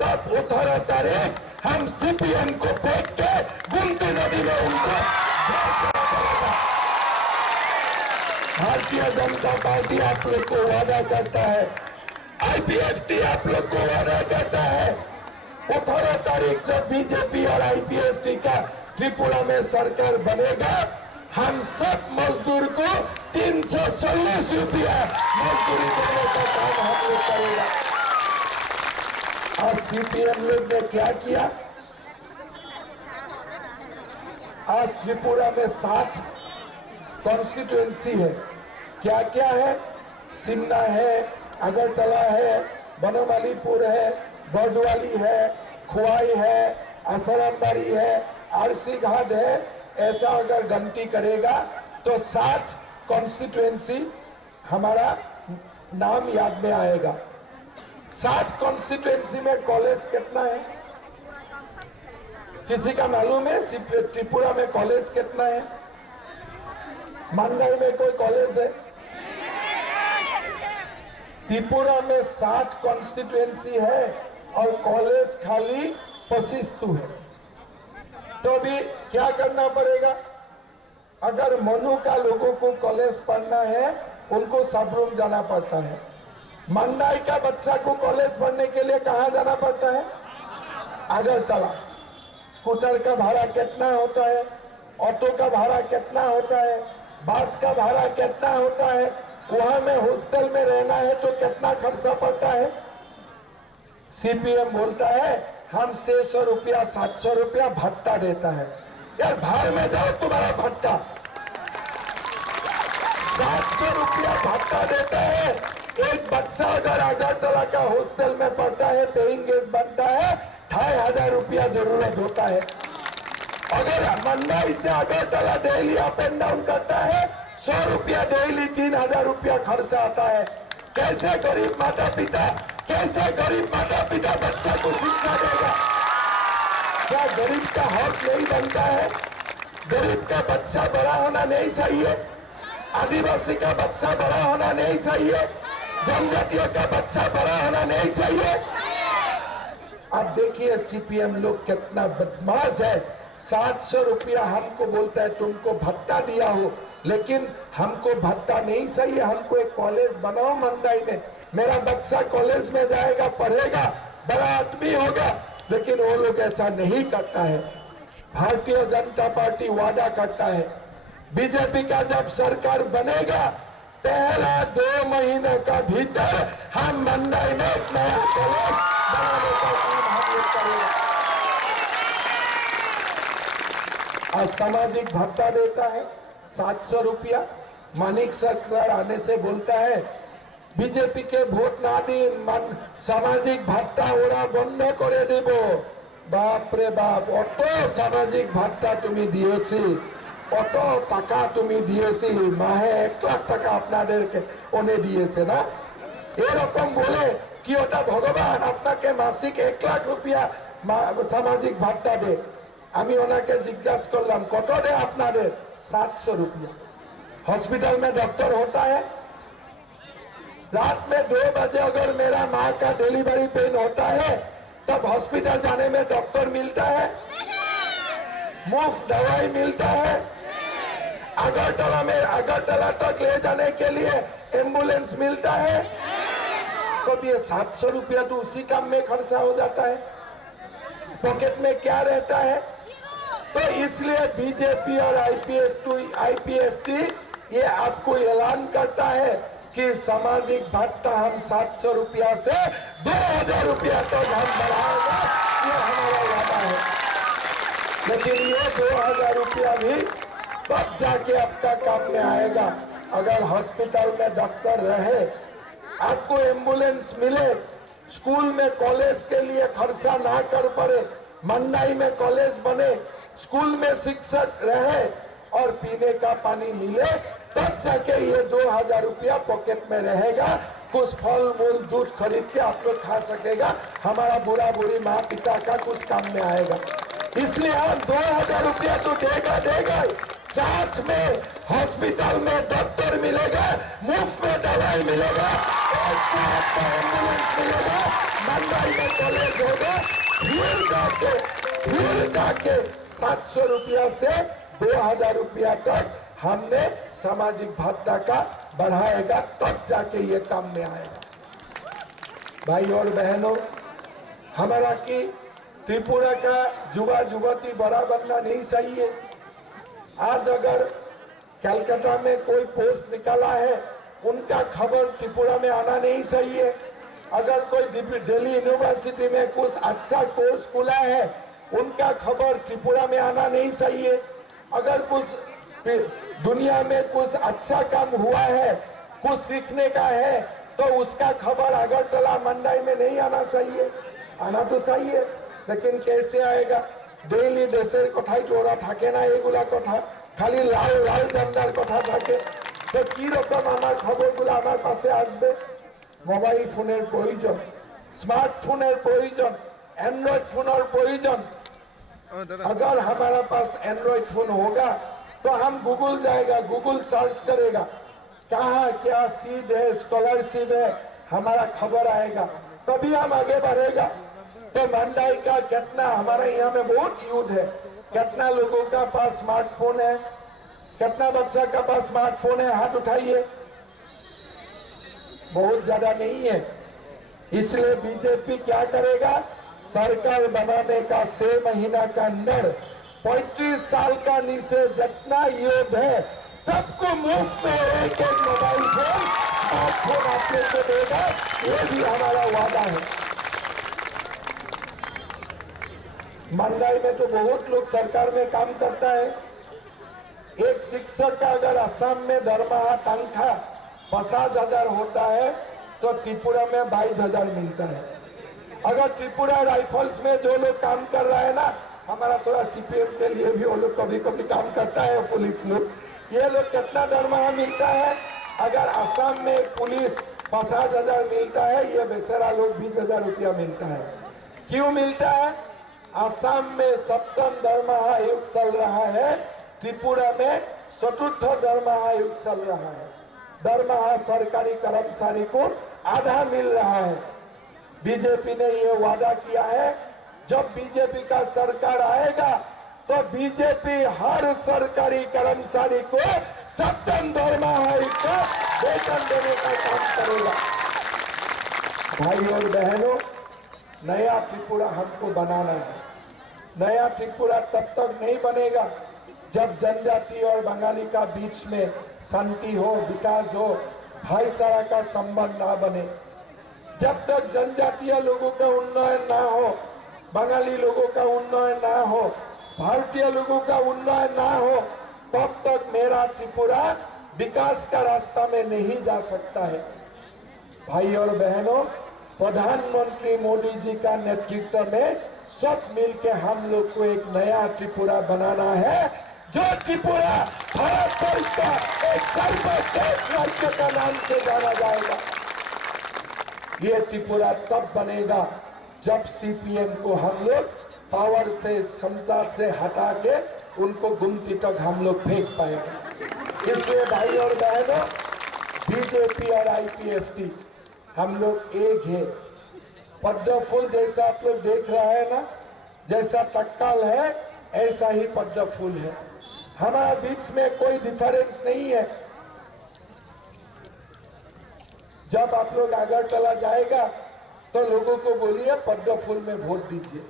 तब 18 तारीख हम सीपीएम को फेंक के गुमती नदी में उनको भारतीय जनता पार्टी आप लोग को वादा करता है, आईपीएफटी आप लोग को वादा करता है, 18 तारीख जब बीजेपी और आईपीएफटी का त्रिपुरा में सरकार बनेगा, हम सब मजदूर को 340 रुपया मजदूरी देने का काम हम लोग करेगा। आज सीपीएम लोग ने क्या किया? आज त्रिपुरा में 7 कॉन्स्टिट्यूएंसी है। क्या क्या है? सिमना है, अगरतला है, बनमालीपुर है, बर्डवाली है, खुआई है, असरामबाड़ी है, आरसी घाट है। ऐसा अगर गिनती करेगा तो 60 कॉन्स्टिट्यूएंसी हमारा नाम याद में आएगा। 60 कॉन्स्टिट्यूएंसी में कॉलेज कितना है? किसी का मालूम है? त्रिपुरा में कॉलेज कितना है? मंडई में कोई कॉलेज है? त्रिपुरा में 60 कॉन्स्टिट्यूएंसी है और कॉलेज खाली 25 है। तो भी क्या करना पड़ेगा? अगर मनु का लोगों को कॉलेज पढ़ना है, उनको सबरूम जाना पड़ता है। मंडाई का बच्चा को कॉलेज पढ़ने के लिए कहाँ जाना पड़ता है? अगरतला, स्कूटर का भाड़ा कितना होता है, ऑटो का भाड़ा कितना होता है, बस का भाड़ा कितना होता है, वहां में हॉस्टल में रहना है तो कितना खर्चा पड़ता है। सीपीएम बोलता है हम 600 रुपया 700 रुपया भत्ता देता है। यार भाड़ में जाओ तुम्हारा भत्ता। 700 रुपया भत्ता देता है। एक बच्चा अगर अगरतला का हॉस्टल में पढ़ता है, पेइंग गेस्ट बनता है, 2500 रुपया जरूरत होता है। अगर मंडाई से Agartala daily up and down करता है, 100 रुपया डेली 3000 रुपया खर्चा आता है। कैसे गरीब माता पिता बच्चा को शिक्षा देगा? क्या गरीब का हक नहीं बनता है? गरीब का बच्चा बड़ा होना नहीं चाहिए? आदिवासी का बच्चा बड़ा होना नहीं चाहिए? जनजातियों का बच्चा बड़ा होना नहीं चाहिए? आप देखिए सीपीएम लोग कितना बदमाश है। 700 रुपया हमको बोलता है तुमको भत्ता दिया हो, लेकिन हमको भत्ता नहीं चाहिए। हमको एक कॉलेज बनाओ मंडाई में, मेरा बच्चा कॉलेज में जाएगा, पढ़ेगा, बड़ा आदमी होगा। लेकिन वो लोग ऐसा नहीं करता है। भारतीय जनता पार्टी वादा करता है बीजेपी का जब सरकार बनेगा, पहला 2 महीने का भीतर हम मंडाई में एक नया कॉलेज बनाने का काम हम लोग करेंगे। और सामाजिक भत्ता देता है 700 रुपया। मानिक सरकार आने से बोलता है बीजेपी के भोट ना दिन सामाजिक भत्ता ओरा बंद करे দিব। बाप रे बाप, অত সামাজিক ভাতা তুমি দিয়েছি, অত টাকা তুমি দিয়েছি, মাহে 1 লাখ টাকা আপনাদেরকে ওনে দিয়েছে না। এরকম বলে কি ওটা ভগবান আপনাকে মাসিক 1 লাখ রুপিয়া সামাজিক ভাতা দে? আমি ওনাকে জিজ্ঞাসা করলাম কত দে আপনাদের? 700 रुपया। हॉस्पिटल में डॉक्टर होता है, रात में 2 बजे अगर मेरा माँ का डिलीवरी पेन होता है तब हॉस्पिटल जाने में डॉक्टर मिलता है, मुफ्त दवाई मिलता है। अगरतला तक ले जाने के लिए एम्बुलेंस मिलता है। तो ये 700 रुपया तो उसी काम में खर्चा हो जाता है। पॉकेट में क्या रहता है? तो इसलिए बीजेपी और आईपीएफटी ये आपको ऐलान करता है कि सामाजिक भत्ता हम 700 रुपया से 2000 रुपया तक हम बढ़ाएंगे, ये हमारा वादा है। लेकिन ये 2000 रुपया भी तब जाके आपका काम में आएगा अगर हॉस्पिटल में डॉक्टर रहे, आपको एम्बुलेंस मिले, स्कूल में कॉलेज के लिए खर्चा ना कर पड़े, मंडाई में कॉलेज बने, स्कूल में शिक्षक रहे और पीने का पानी मिले, तब जाके ये 2000 रुपया पॉकेट में रहेगा। कुछ फल मूल दूध खरीद के आप लोग खा सकेगा, हमारा बुरा बुरी माँ पिता का कुछ काम में आएगा। इसलिए हम 2000 रुपया तो देगा, साथ में हॉस्पिटल में डॉक्टर मिलेगा, मुफ्त में दवाई मिलेगा, एम्बुलेंस मिलेगा, मंडाई में कॉलेज होगा। फिर जाके 700 रुपया से 2000 रुपया तक हमने सामाजिक भत्ता का बढ़ाएगा, तब जाके ये काम में आएगा। भाई और बहनों, हमारा की त्रिपुरा का युवा युवती बड़ा बनना नहीं चाहिए। आज अगर कलकत्ता में कोई पोस्ट निकाला है, उनका खबर त्रिपुरा में आना नहीं चाहिए। अगर कोई दिल्ली यूनिवर्सिटी में कुछ अच्छा कोर्स खुला है, उनका खबर त्रिपुरा में आना नहीं चाहिए। अगर कुछ दुनिया में कुछ अच्छा काम हुआ है, कुछ सीखने का है, तो उसका खबर अगरतला मंडाई में नहीं आना चाहिए। आना तो चाहिए, लेकिन कैसे आएगा? डेली देशेर कथाई जोड़ा थाके ना, एगुला कथा खाली लाल लाल झंडार कथा थाके। तो की रकम आमार खबरगुलो आमार पासे आसबे? मोबाइल फोनेर प्रयोजन, स्मार्टफोनेर प्रयोजन, एंड्रॉइड फोनेर प्रयोजन। अगर हमारा पास एंड्रॉइड फोन होगा तो हम गूगल जाएगा, गूगल सर्च करेगा, कहाँ क्या सीट है, स्कॉलरशिप है, हमारा खबर आएगा, तभी हम आगे बढ़ेगा। तो मंडाई का कितना, हमारे यहाँ में बहुत यूथ है, कितना लोगों का पास स्मार्टफोन है, कितना बच्चा का पास स्मार्टफोन है, हाथ उठाइए। बहुत ज्यादा नहीं है। इसलिए बीजेपी क्या करेगा? सरकार बनाने का 6 महीना का अंदर 35 साल का नीचे जितना युद्ध है सबको मुफ्त में एक मोबाइल फोन स्मार्टफोन आपने को देगा, ये भी हमारा वादा है। महंगाई में तो बहुत लोग सरकार में काम करता है। एक शिक्षक का अगर असम में दरमाहा तनख्वाह 50,000 होता है तो त्रिपुरा में 22,000 मिलता है। अगर त्रिपुरा राइफल्स में जो लोग काम कर रहा है ना, हमारा थोड़ा सीपीएम के लिए भी वो लोग कभी कभी काम करता है, पुलिस लोग, ये लोग कितना दरमाहा मिलता है? अगर असम में पुलिस 50,000 मिलता है, ये बेचारा लोग 20,000 रुपया मिलता है। क्यों मिलता है? असम में 7th दरमाहा आयोग चल रहा है, त्रिपुरा में 4th दरमाहा आयोग चल रहा है। दरमाहा सरकारी कर्मचारी को आधा मिल रहा है। बीजेपी ने ये वादा किया है जब बीजेपी का सरकार आएगा तो बीजेपी हर सरकारी कर्मचारी को 7th दरमाहा का वेतन देने का काम करेगा। भाई और बहनों, नया त्रिपुरा हमको बनाना है। नया त्रिपुरा तब तक नहीं बनेगा जब जनजाति और बंगाली का बीच में शांति हो, विकास हो, भाईचारा का संबंध ना बने। जब तक जनजातीय लोगों का उन्नयन ना हो, बंगाली लोगों का उन्नयन ना हो, भारतीय लोगों का उन्नयन ना हो, तब तक मेरा त्रिपुरा विकास का रास्ता में नहीं जा सकता है। भाई और बहनों, प्रधानमंत्री मोदी जी का नेतृत्व में सब मिलके हम लोग को एक नया त्रिपुरा बनाना है, जो त्रिपुरा भारतवर्ष का एक सर्वश्रेष्ठ राज्य का नाम से जाना जाएगा। ये त्रिपुरा तब बनेगा जब सीपीएम को हम लोग पावर से, संसद से हटा के उनको गुमती तक हम लोग फेंक पाएंगे। इसलिए भाई और बहनों, बीजेपी और आईपीएफटी हम लोग एक है। पद्म फूल जैसा आप लोग देख रहे हैं ना, जैसा टक्कल है ऐसा ही पद्म फूल है। हमारे बीच में कोई डिफरेंस नहीं है। जब आप लोग अगरतला जाएगा तो लोगों को बोलिए पद्म फूल में वोट दीजिए।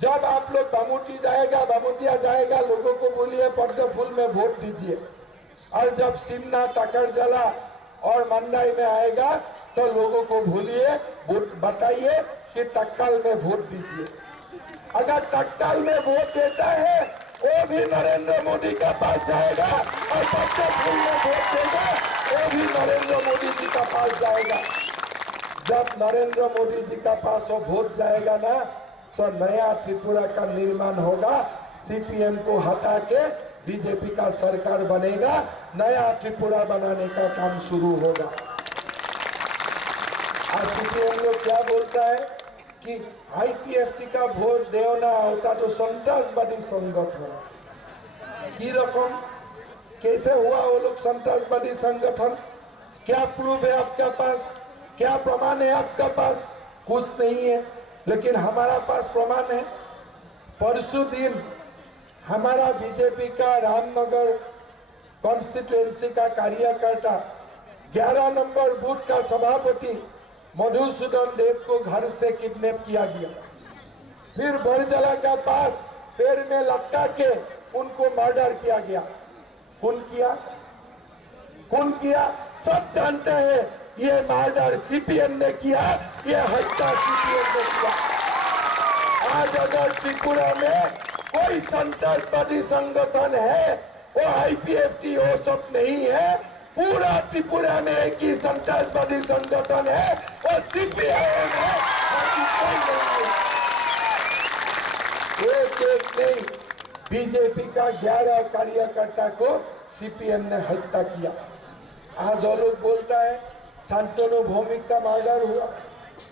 जब आप लोग बामुटिया जाएगा लोगों को बोलिए पद्म फूल में वोट दीजिए। और जब सिमना, टकरजला और मंडाई में आएगा तो लोगों को बोलिए, बताइए कि टक्कल में वोट दीजिए। अगर टक्कल में वोट देता है वो भी नरेंद्र मोदी का पास जाएगा, और पद्म फूल में वोट देगा वो भी नरेंद्र मोदी जी का पास जाएगा। जब नरेंद्र मोदी जी का पास वो वोट जाएगा ना, तो नया त्रिपुरा का निर्माण होगा। सीपीएम को हटा के बीजेपी का सरकार बनेगा, नया त्रिपुरा बनाने का काम शुरू होगा। आज सीपीएम लोग क्या बोलता है कि आईपीएफटी का वोट देना होता तो संतरासवादी संगठन। की रकम कैसे हुआ वो लोग संतरासवादी संगठन? क्या प्रूफ है आपके पास? क्या प्रमाण है आपके पास? कुछ नहीं है, लेकिन हमारा पास प्रमाण है। परसों दिन हमारा बीजेपी का रामनगर कॉन्स्टिट्यूएंसी का कार्यकर्ता 11 नंबर बूथ का सभापति मधुसूदन देव को घर से किडनैप किया गया। फिर बरजला के पास पैर में लटका के उनको मर्डर किया गया। कौन किया? सब जानते हैं ये मर्डर सीपीएम ने किया, ये हत्या सीपीएम ने किया। आज अगर त्रिपुरा में कोई संतरासवादी संगठन है, वो आईपीएफटी वो सब नहीं है। पूरा त्रिपुरा में एक ही संतरासवादी संगठन है, वो सीपीएम है। एक नहीं, बीजेपी का 11 कार्यकर्ता को सीपीएम ने हत्या किया। आज वो लोग बोलता है शांतनु भौमिक का मर्डर हुआ।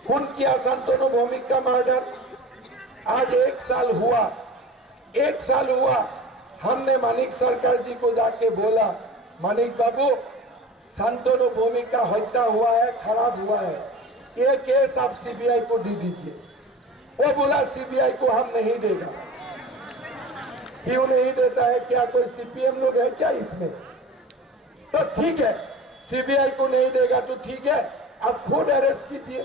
कौन किया शांतनु भौमिक का मर्डर? आज 1 साल हुआ। हमने मानिक सरकार जी को जाके बोला, मानिक बाबू शांतनु भौमिक का हत्या हुआ है, खराब हुआ है, ये केस आप सीबीआई को दे दीजिए। वो बोला सीबीआई को हम नहीं देगा। क्यों नहीं देता है? क्या कोई सीपीएम लोग है क्या इसमें? तो ठीक है, सीबीआई को नहीं देगा तो ठीक है, आप खुद अरेस्ट कीजिए।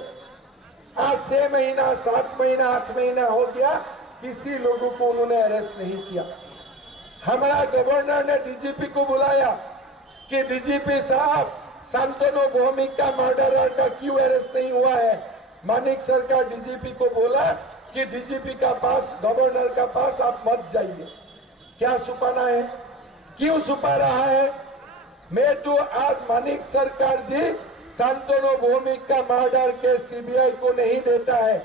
आज 6 महीना 7 महीना 8 महीना हो गया, किसी लोगों को उन्होंने अरेस्ट नहीं किया। हमारा गवर्नर ने डीजीपी को बुलाया कि डीजीपी साहब, शांतनु भौमिक का मर्डरर का क्यों अरेस्ट नहीं हुआ है। मानिक सरकार डीजीपी को बोला कि डीजीपी का पास, गवर्नर का पास आप मत जाइए। क्या छुपाना है, क्यों छुपा रहा है? मैं तो आज मानिक सरकार जी शांतनु भौमिक का मर्डर के सीबीआई को नहीं देता है,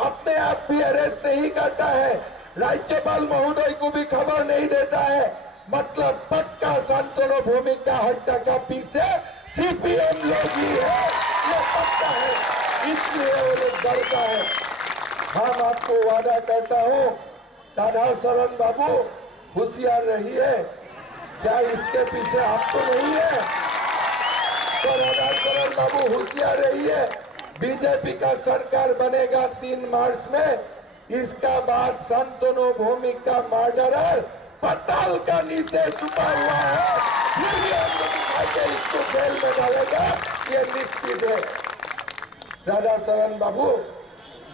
अपने आप भी अरेस्ट नहीं करता है, राज्यपाल महोदय को भी खबर नहीं देता है। मतलब पक्का शांतनु भौमिक का हत्या का पीछे सीपीएम लोग ही है, ये पक्का है, इसलिए वो लोग डरता है। हम आपको वादा करता हूँ, दादा शरण बाबू होशियार रहिए, क्या इसके पीछे आप तो नहीं है? तो राधा शरण बाबू होशियार रहिए, बीजेपी का सरकार बनेगा 3 मार्च में। इसका बाद शांतनु भौमिक का मर्डरर पताल का नीचे छुपा हुआ है, फिर भी हम लोग उठा के इसको जेल में डालेगा, ये निश्चित है। राधा शरण बाबू,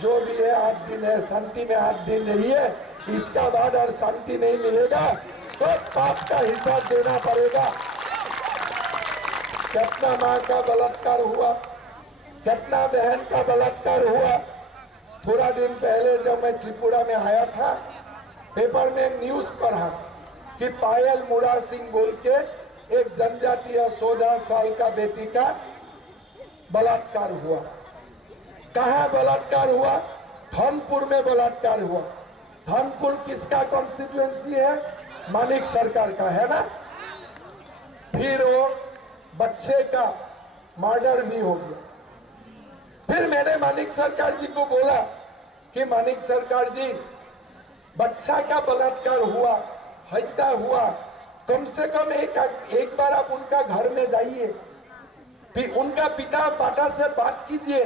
जो भी है 8 दिन है, शांति में 8 दिन रही है, इसका बाद और शांति नहीं मिलेगा, सब पाप का हिसाब देना पड़ेगा। कितना माँ का बलात्कार हुआ, कितना बहन का बलात्कार हुआ। थोड़ा दिन पहले जब मैं त्रिपुरा में आया था, पेपर में न्यूज पढ़ा कि पायल मुरा सिंह बोल के एक जनजातीय 14 साल का बेटी का बलात्कार हुआ। कहाँ बलात्कार हुआ? धनपुर में बलात्कार हुआ। धनपुर किसका कॉन्स्टिट्यूएंसी है? मानिक सरकार का है ना। फिर वो बच्चे का मर्डर भी हो गया। फिर मैंने मानिक सरकार जी को बोला कि मानिक सरकार जी, बच्चा का बलात्कार हुआ, हत्या हुआ, कम से कम एक बार आप उनका घर में जाइए, फिर उनका पिता माता से बात कीजिए,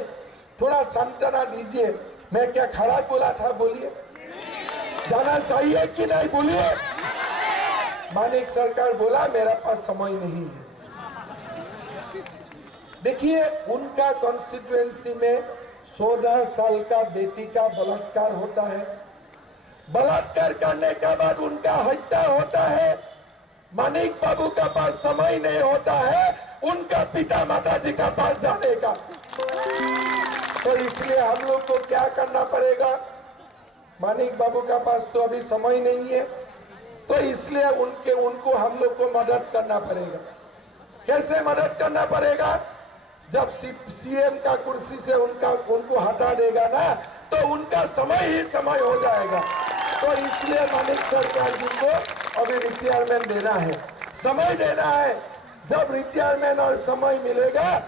थोड़ा सांत्वना दीजिए। मैं क्या खराब बोला था? बोलिए, जाना चाहिए कि नहीं? बोलिए। मानिक सरकार बोला मेरा पास समय नहीं है। देखिए, उनका कॉन्स्टिट्यूएंसी में 14 साल का बेटी का बलात्कार होता है, बलात्कार करने के बाद उनका हत्या होता है। मानिक बाबू का पास समय नहीं होता है उनका पिता माता जी का पास जाने का। तो इसलिए हम लोग को क्या करना पड़ेगा? मानिक बाबू का पास तो अभी समय नहीं है, तो इसलिए उनको हम लोग को मदद करना पड़ेगा। कैसे मदद करना पड़ेगा? जब सीएम का कुर्सी से उनको हटा देगा ना, तो उनका समय ही समय हो जाएगा। तो इसलिए मानिक सरकार जी को अभी रिटायरमेंट देना है, समय देना है। जब रिटायरमेंट और समय मिलेगा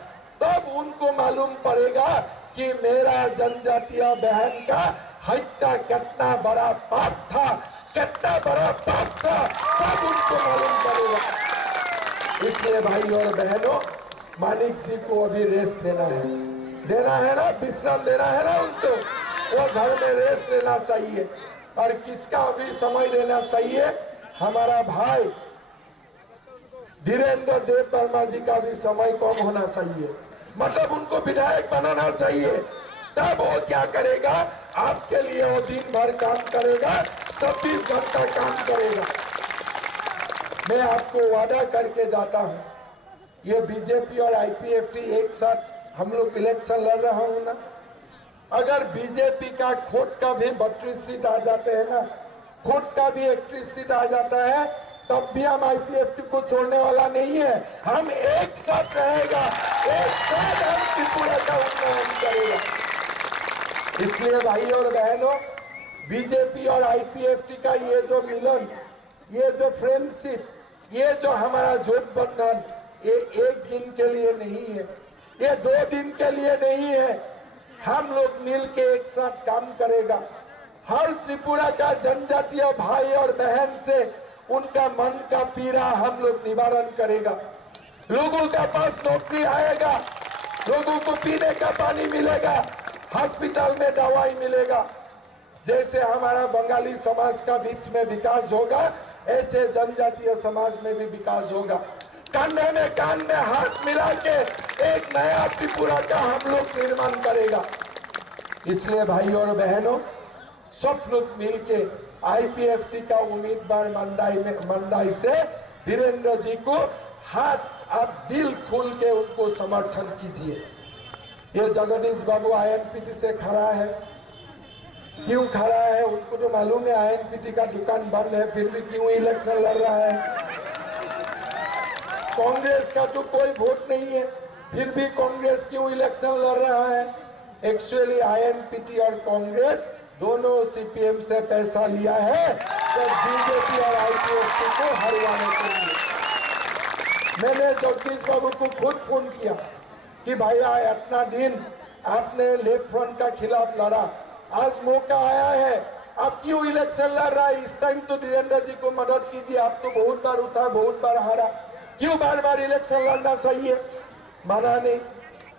तब उनको मालूम पड़ेगा कि मेरा जनजातीय बहन का हत्या कितना बड़ा पाप था, कितना बड़ा पाप था, तब उनको मालूम पड़ेगा। इसलिए भाई और बहनों, मानिक जी को अभी रेस्ट देना है ना, विश्राम देना है ना उनको। वो घर में रेस्ट लेना चाहिए। और किसका अभी समय देना चाहिए? हमारा भाई धीरेन्द्र देव वर्मा जी का भी समय कम होना चाहिए, मतलब उनको विधायक बनाना चाहिए। तब वो क्या करेगा? आपके लिए वो दिन भर काम करेगा, 26 घंटा काम करेगा। मैं आपको वादा करके जाता हूं, ये बीजेपी और आईपीएफटी एक साथ हम लोग इलेक्शन लड़ रहा हूं ना, अगर बीजेपी का खोट का भी 32 सीट आ जाते हैं ना, खोट का भी 31 सीट आ जाता है, तब भी हम आईपीएफटी को छोड़ने वाला नहीं है। हम एक साथ रहेगा, एक साथ हम त्रिपुरा का उन्नयन करेगा। इसलिए भाई और बहनों, बीजेपी और आईपीएफटी का ये जो मिलन, ये जो फ्रेंडशिप, ये जो हमारा जोड़बंधन, ये एक दिन के लिए नहीं है, ये 2 दिन के लिए नहीं है। हम लोग मिल के एक साथ काम करेगा। हर त्रिपुरा का जनजातीय भाई और बहन से उनका मन का पीड़ा हम लोग निवारण करेगा। लोगों के पास नौकरी आएगा, लोगों को पीने का पानी मिलेगा, हॉस्पिटल में दवाई मिलेगा। जैसे हमारा बंगाली समाज का बीच में विकास होगा, ऐसे जनजातीय समाज में भी विकास होगा। कांधे में कान में हाथ मिला के एक नया त्रिपुरा का हम लोग निर्माण करेगा। इसलिए भाई और बहनों, सब लोग मिलके आईपीएफटी का उम्मीदवार मंडाई से धीरेन्द्र जी को हाथ आप दिल खोल के उनको समर्थन कीजिए। ये जगदीश बाबू आईएनपीटी से खड़ा है, क्यों खड़ा है उनको तो मालूम है, आईएनपीटी का दुकान बंद है, फिर भी क्यों इलेक्शन लड़ रहा है। कांग्रेस का तो कोई वोट नहीं है, फिर भी कांग्रेस क्यों इलेक्शन लड़ रहा है। एक्चुअली आईएनपीटी और कांग्रेस दोनों सीपीएम से पैसा लिया है तो बीजेपी और आईपीएफटी को हरवाने के लिए। मैंने जगदीश बाबू को खुद फोन किया कि भैया इतना दिन आपने लेफ्ट फ्रंट का खिलाफ लड़ा, आज मौका आया है, आप क्यों इलेक्शन लड़ रहा है। इस टाइम तो धीरेन्द्र जी को मदद कीजिए, आप तो बहुत बार उठा, बहुत बार हारा, क्यों बार बार इलेक्शन लड़ना सही है। माना नहीं।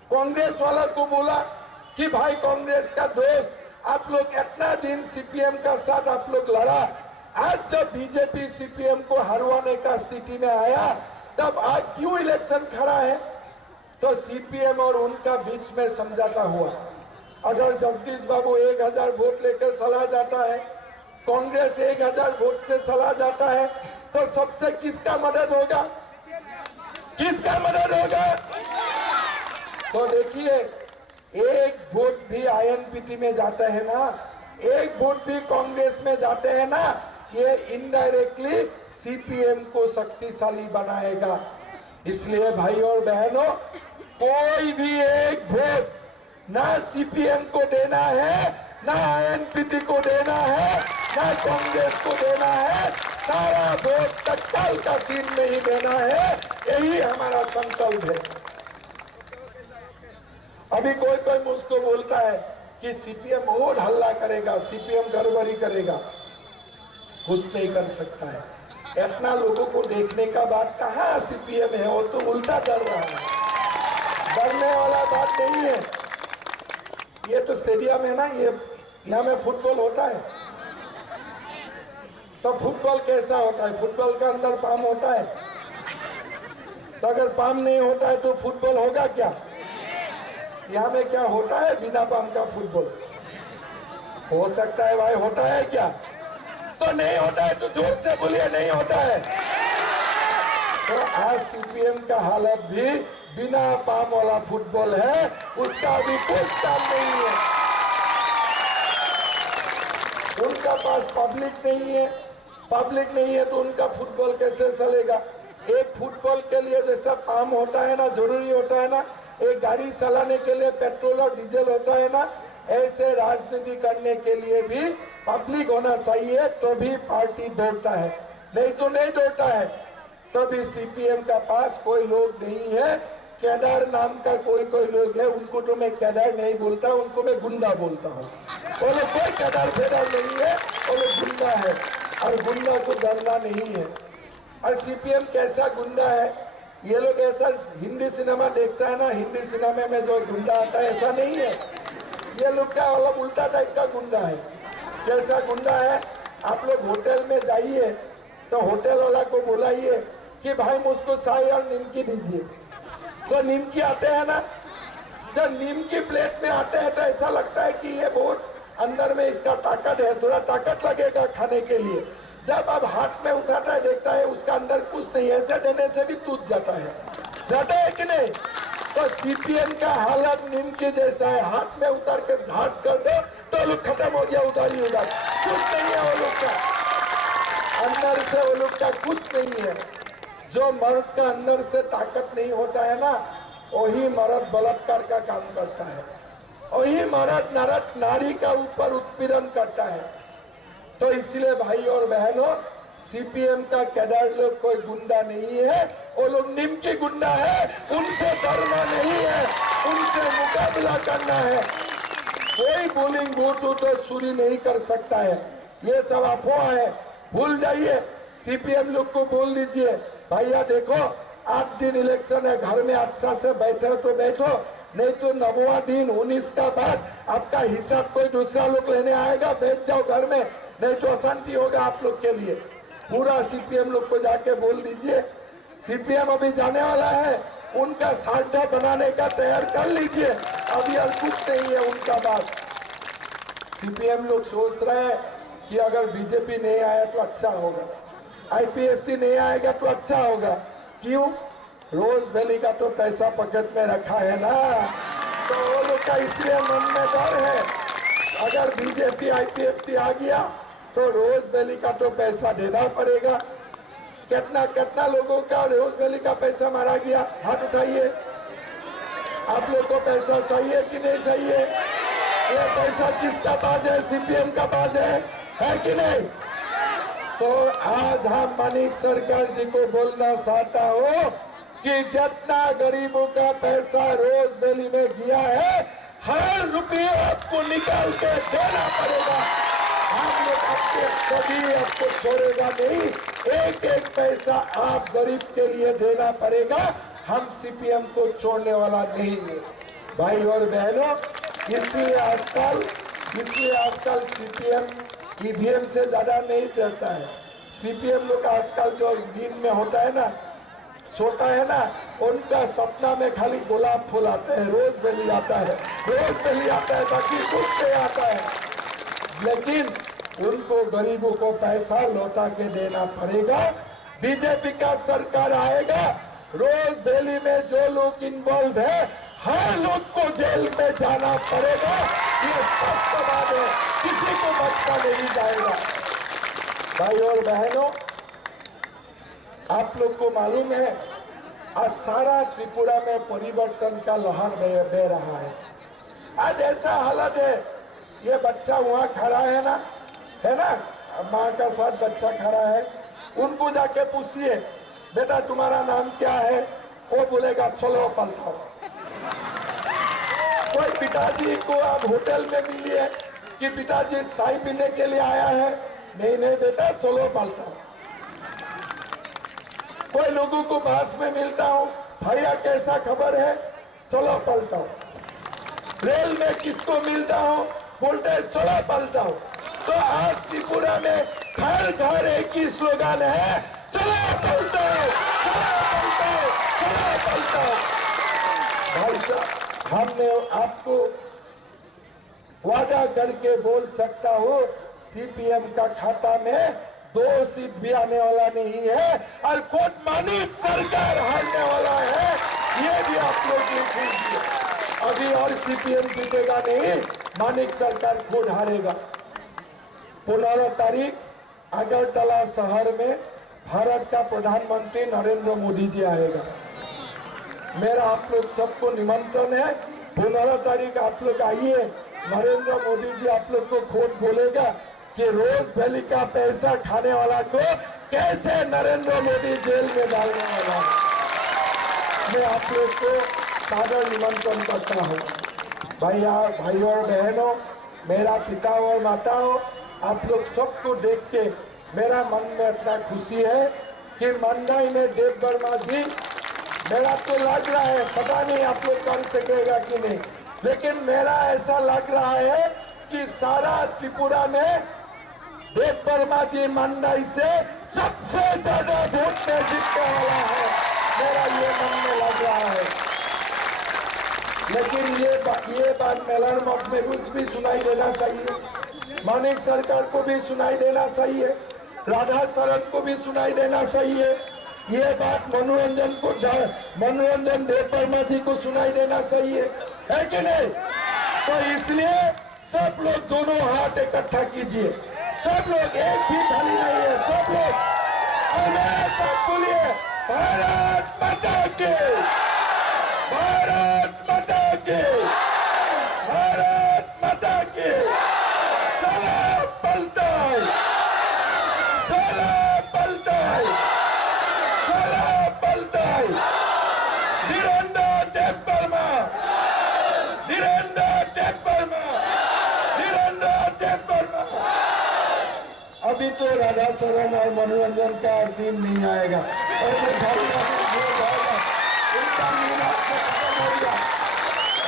कांग्रेस वाला को बोला कि भाई कांग्रेस का दोस्त, आप लोग इतना दिन सीपीएम का साथ आप लोग लड़ा, आज जब बीजेपी सीपीएम को हरवाने का स्थिति में आया तब आज क्यों इलेक्शन खड़ा है। तो सीपीएम और उनका बीच में समझौता हुआ। अगर जगदीश बाबू 1000 वोट लेकर चला जाता है, कांग्रेस 1000 वोट से चला जाता है, तो सबसे किसका मदद होगा, किसका मदद होगा। तो देखिए, एक वोट भी आईएनपीटी में जाता है ना, एक वोट भी कांग्रेस में जाते हैं ना, ये इनडायरेक्टली सीपीएम को शक्तिशाली बनाएगा। इसलिए भाई और बहनों, कोई भी एक वोट ना सीपीएम को देना है, ना आईएनपीटी को देना है, ना कांग्रेस को देना है, सारा वोट तत्काल का सीन में ही देना है, यही हमारा संकल्प है। अभी कोई कोई मुझको बोलता है कि सीपीएम और हल्ला करेगा, सीपीएम गड़बड़ी करेगा, कुछ नहीं कर सकता है। इतना लोगों को देखने का बात कहाँ सीपीएम है, वो तो उल्टा डर रहा है, डरने वाला बात नहीं है। ये तो स्टेडियम है ना, ये यहाँ में फुटबॉल होता है, तो फुटबॉल कैसा होता है, फुटबॉल के अंदर पाम होता है, तो अगर पाम नहीं होता है तो फुटबॉल होगा क्या। यहाँ में क्या होता है, बिना पाम का फुटबॉल हो सकता है भाई, होता है क्या, तो नहीं होता है, तो जोर से बोलिए नहीं होता है। तो आज सीपीएम का हालत भी बिना पाम वाला फुटबॉल है, उसका भी कुछ काम नहीं है। उनका पास पब्लिक नहीं है तो उनका फुटबॉल कैसे चलेगा। एक फुटबॉल के लिए जैसा पाम होता है ना, जरूरी होता है ना, एक गाड़ी चलाने के लिए पेट्रोल और डीजल होता है ना, ऐसे राजनीति करने के लिए भी पब्लिक होना चाहिए, तो भी पार्टी दौड़ता है, नहीं तो नहीं दौड़ता है। तो भी सीपीएम का पास कोई लोग नहीं है। केदार नाम का कोई लोग है, उनको तो मैं केदार नहीं बोलता, उनको मैं गुंडा बोलता हूँ। वो लोग कोई केदार फेदार नहीं है, वो लोग गुंडा है, और गुंडा को डरना नहीं है। और सीपीएम कैसा गुंडा है, ये लोग ऐसा हिंदी सिनेमा देखता है ना, हिंदी सिनेमा में जो गुंडा आता है ऐसा नहीं है, ये लोग का अलग उल्टा टाइप का गुंडा है। कैसा गुंडा है, आप लोग होटल में जाइए तो होटल वाला को बुलाइए कि भाई मुझको चाय और निमकी दीजिए, तो निमकी आते हैं ना, जब निमकी प्लेट में आते हैं तो ऐसा लगता है कि ये बहुत अंदर में इसका ताकत है, थोड़ा ताकत लगेगा खाने के लिए। जब अब हाथ में उठाता है, देखता है उसका अंदर कुछ नहीं, ऐसे देने से भी टूट जाता है कि नहीं। तो सीपीएम का हालत निमकी जैसा है, हाथ में उतार के झाट कर दो तो लोग खत्म हो गया, उधर ही उधर, कुछ नहीं है वो लोग का, अंदर से वो लोग का कुछ नहीं है। जो मर्द का अंदर से ताकत नहीं होता है ना, वही मर्द बलात्कार का काम करता है, वही मर्द नारी का ऊपर उत्पीड़न करता है। तो इसलिए भाई और बहनों, सीपीएम का केदार लोग कोई गुंडा नहीं है, वो लोग निमकी गुंडा है, उनसे डरना नहीं है, उनसे मुकाबला करना है। कोई बोलिंग बूथ तो चोरी नहीं कर सकता है, ये सब अफवाह है, भूल जाइए। सीपीएम लोग को बोल दीजिए, भैया देखो 8 दिन इलेक्शन है, घर में अच्छा से बैठे तो बैठो, नहीं तो 9वां दिन 19 का बाद आपका हिसाब कोई दूसरा लोग लेने आएगा, बैठ जाओ घर में, नहीं तो अशांति होगा आप लोग के लिए। पूरा सीपीएम लोग को जाके बोल दीजिए। सीपीएम अभी जाने वाला है, उनका साल्टा बनाने का तैयार कर लीजिए, अभी और कुछ नहीं है उनका बात। सीपीएम लोग सोच रहे हैं कि अगर बीजेपी नहीं आया तो अच्छा होगा, आईपीएफटी नहीं आएगा तो अच्छा होगा। क्यों? रोज वैली का तो पैसा पॉकेट में रखा है ना, तो वो लोग का इसलिए मन में डर है अगर बीजेपी आईपीएफटी आ गया तो रोज वैली का तो पैसा देना पड़ेगा। कितना कितना लोगों का रोज वैली का पैसा मारा गया, हाथ उठाइए। आप लोग को पैसा चाहिए कि नहीं चाहिए? ये पैसा किसका पास है? सीपीएम का पास है कि नहीं? तो आज हम मानिक सरकार जी को बोलना चाहता हूँ कि जितना गरीबों का पैसा रोज वैली में गया है, हर रुपये आपको निकाल के देना पड़ेगा। हम लोग आपको कभी आपको छोड़ेगा नहीं, एक एक पैसा आप गरीब के लिए देना पड़ेगा। हम सीपीएम को छोड़ने वाला नहीं है भाई और बहनों। इसलिए आजकल सीपीएम ईवीएम से ज्यादा नहीं डरता है। सीपीएम लोग आजकल जो नींद में होता है ना, सोता है ना, उनका सपना में खाली गुलाब फूल आता है, रोज वैली आता है, बाकी कुछ नहीं आता है। लेकिन उनको गरीबों को पैसा लौटा के देना पड़ेगा। बीजेपी का सरकार आएगा, रोज वैली में जो लोग इन्वॉल्व है हर लोग को जेल में जाना पड़ेगा। ये स्पष्ट बात है, किसी को बख्शा नहीं जाएगा। भाई और बहनों, आप लोग को मालूम है आज सारा त्रिपुरा में परिवर्तन का लहर बह रहा है। आज ऐसा हालत है, ये बच्चा वहाँ खड़ा है ना, माँ का साथ बच्चा खड़ा है, उनको जाके पूछिए बेटा तुम्हारा नाम क्या है, वो बोलेगा चलो पलटाओ। कोई पिताजी को आप होटल में मिलिए कि पिताजी चाय पीने के लिए आया है, नहीं बेटा चलो पलटाओ। कोई लोगों को बस में मिलता हूँ, भैया कैसा खबर है, चलो पलटाओ। रेल में किसको मिलता हूँ, बोलते हैं चलो पलटाओ। तो आज त्रिपुरा में घर घर एक ही स्लोगन है, चलो पलटाओ, चलो पलटाओ, चलो पलटाओ। भाई साहब, हमने आपको वादा करके बोल सकता हूँ सीपीएम का खाता में 2 सीट भी आने वाला नहीं है और खुद मानिक सरकार हारने वाला है, ये भी आप लोग लिख लीजिए। अभी और सीपीएम जीतेगा नहीं, मानिक सरकार खुद हारेगा। 15 तारीख अगरतला शहर में भारत का प्रधानमंत्री नरेंद्र मोदी जी आएगा। मेरा आप लोग सबको निमंत्रण है, 15 तारीख आप लोग आइए। नरेंद्र मोदी जी आप लोग को खुद बोलेगा कि रोज वैली का पैसा खाने वाला को कैसे नरेंद्र मोदी जेल में डालने वाला है। मैं आप लोग को सादर निमंत्रण करता हूँ। भाई और बहनों, मेरा पिता और माताओं, आप लोग सबको देख के मेरा मन में इतना खुशी है कि मंदाई में देव वर्मा जी, मेरा तो लग रहा है, पता नहीं आप लोग कर सकेगा कि नहीं, लेकिन मेरा ऐसा लग रहा है कि सारा त्रिपुरा में देव वर्मा जी मंदाई से सबसे ज्यादा वोट में जीतने वाला है, मेरा ये मन में लग रहा है। लेकिन ये बात मेलर मठ में भी सुनाई देना चाहिए, मानिक सरकार को भी सुनाई देना चाहिए, राधा शरद को भी सुनाई देना चाहिए। ये बात मनोरंजन देव वर्मा जी को सुनाई देना चाहिए, है कि नहीं? तो इसलिए सब लोग दोनों हाथ इकट्ठा कीजिए, सब लोग, एक भी थाली नहीं है, सब लोग, और मेरे साथ बोलिए भारत माता की, भारत माता की, भारत माता की। चलो पलटाओ, चलो पलटाओ, चलो पलटाओ। धीरेन्द्र देव वर्मा, धीरेन्द्र देव वर्मा, धीरेन्द्र देव वर्मा। अभी तो राधा शरण और मनोरंजन का दिन नहीं आएगा और उनका मीना खत्म हो गया,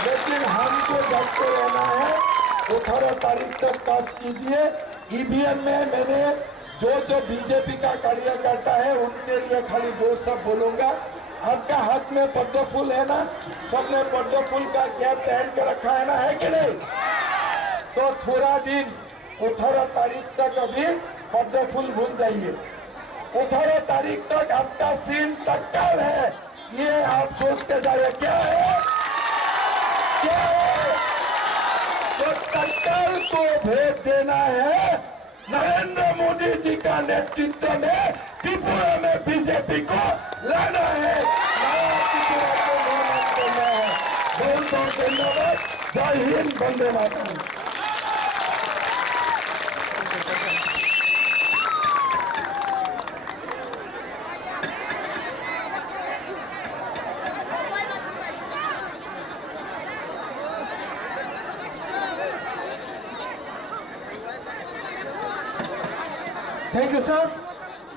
लेकिन हमको डरते रहना है। 18 तारीख तक पास कीजिए। ईवीएम में मैंने जो बीजेपी का कार्यकर्ता है उनके लिए खाली 2 शब्द बोलूंगा। आपका हाथ में पद्म फूल है ना, सबने पद्म फूल का कैप पहन के रखा है ना, है कि नहीं? तो थोड़ा दिन 18 तारीख तक अभी पद्म फूल भूल जाइए। 18 तारीख तक आपका सीन टक्कर है, ये आप सोच के जाइए क्या है, क्या है? तो टक्कर को भेज देना है नरेंद्र मोदी जी का नेतृत्व में त्रिपुरा में बीजेपी को लाना है, नया त्रिपुरा को निर्माण करना है। बहुत बहुत धन्यवाद। जय Hind, Vande Mataram. Thank you, sir,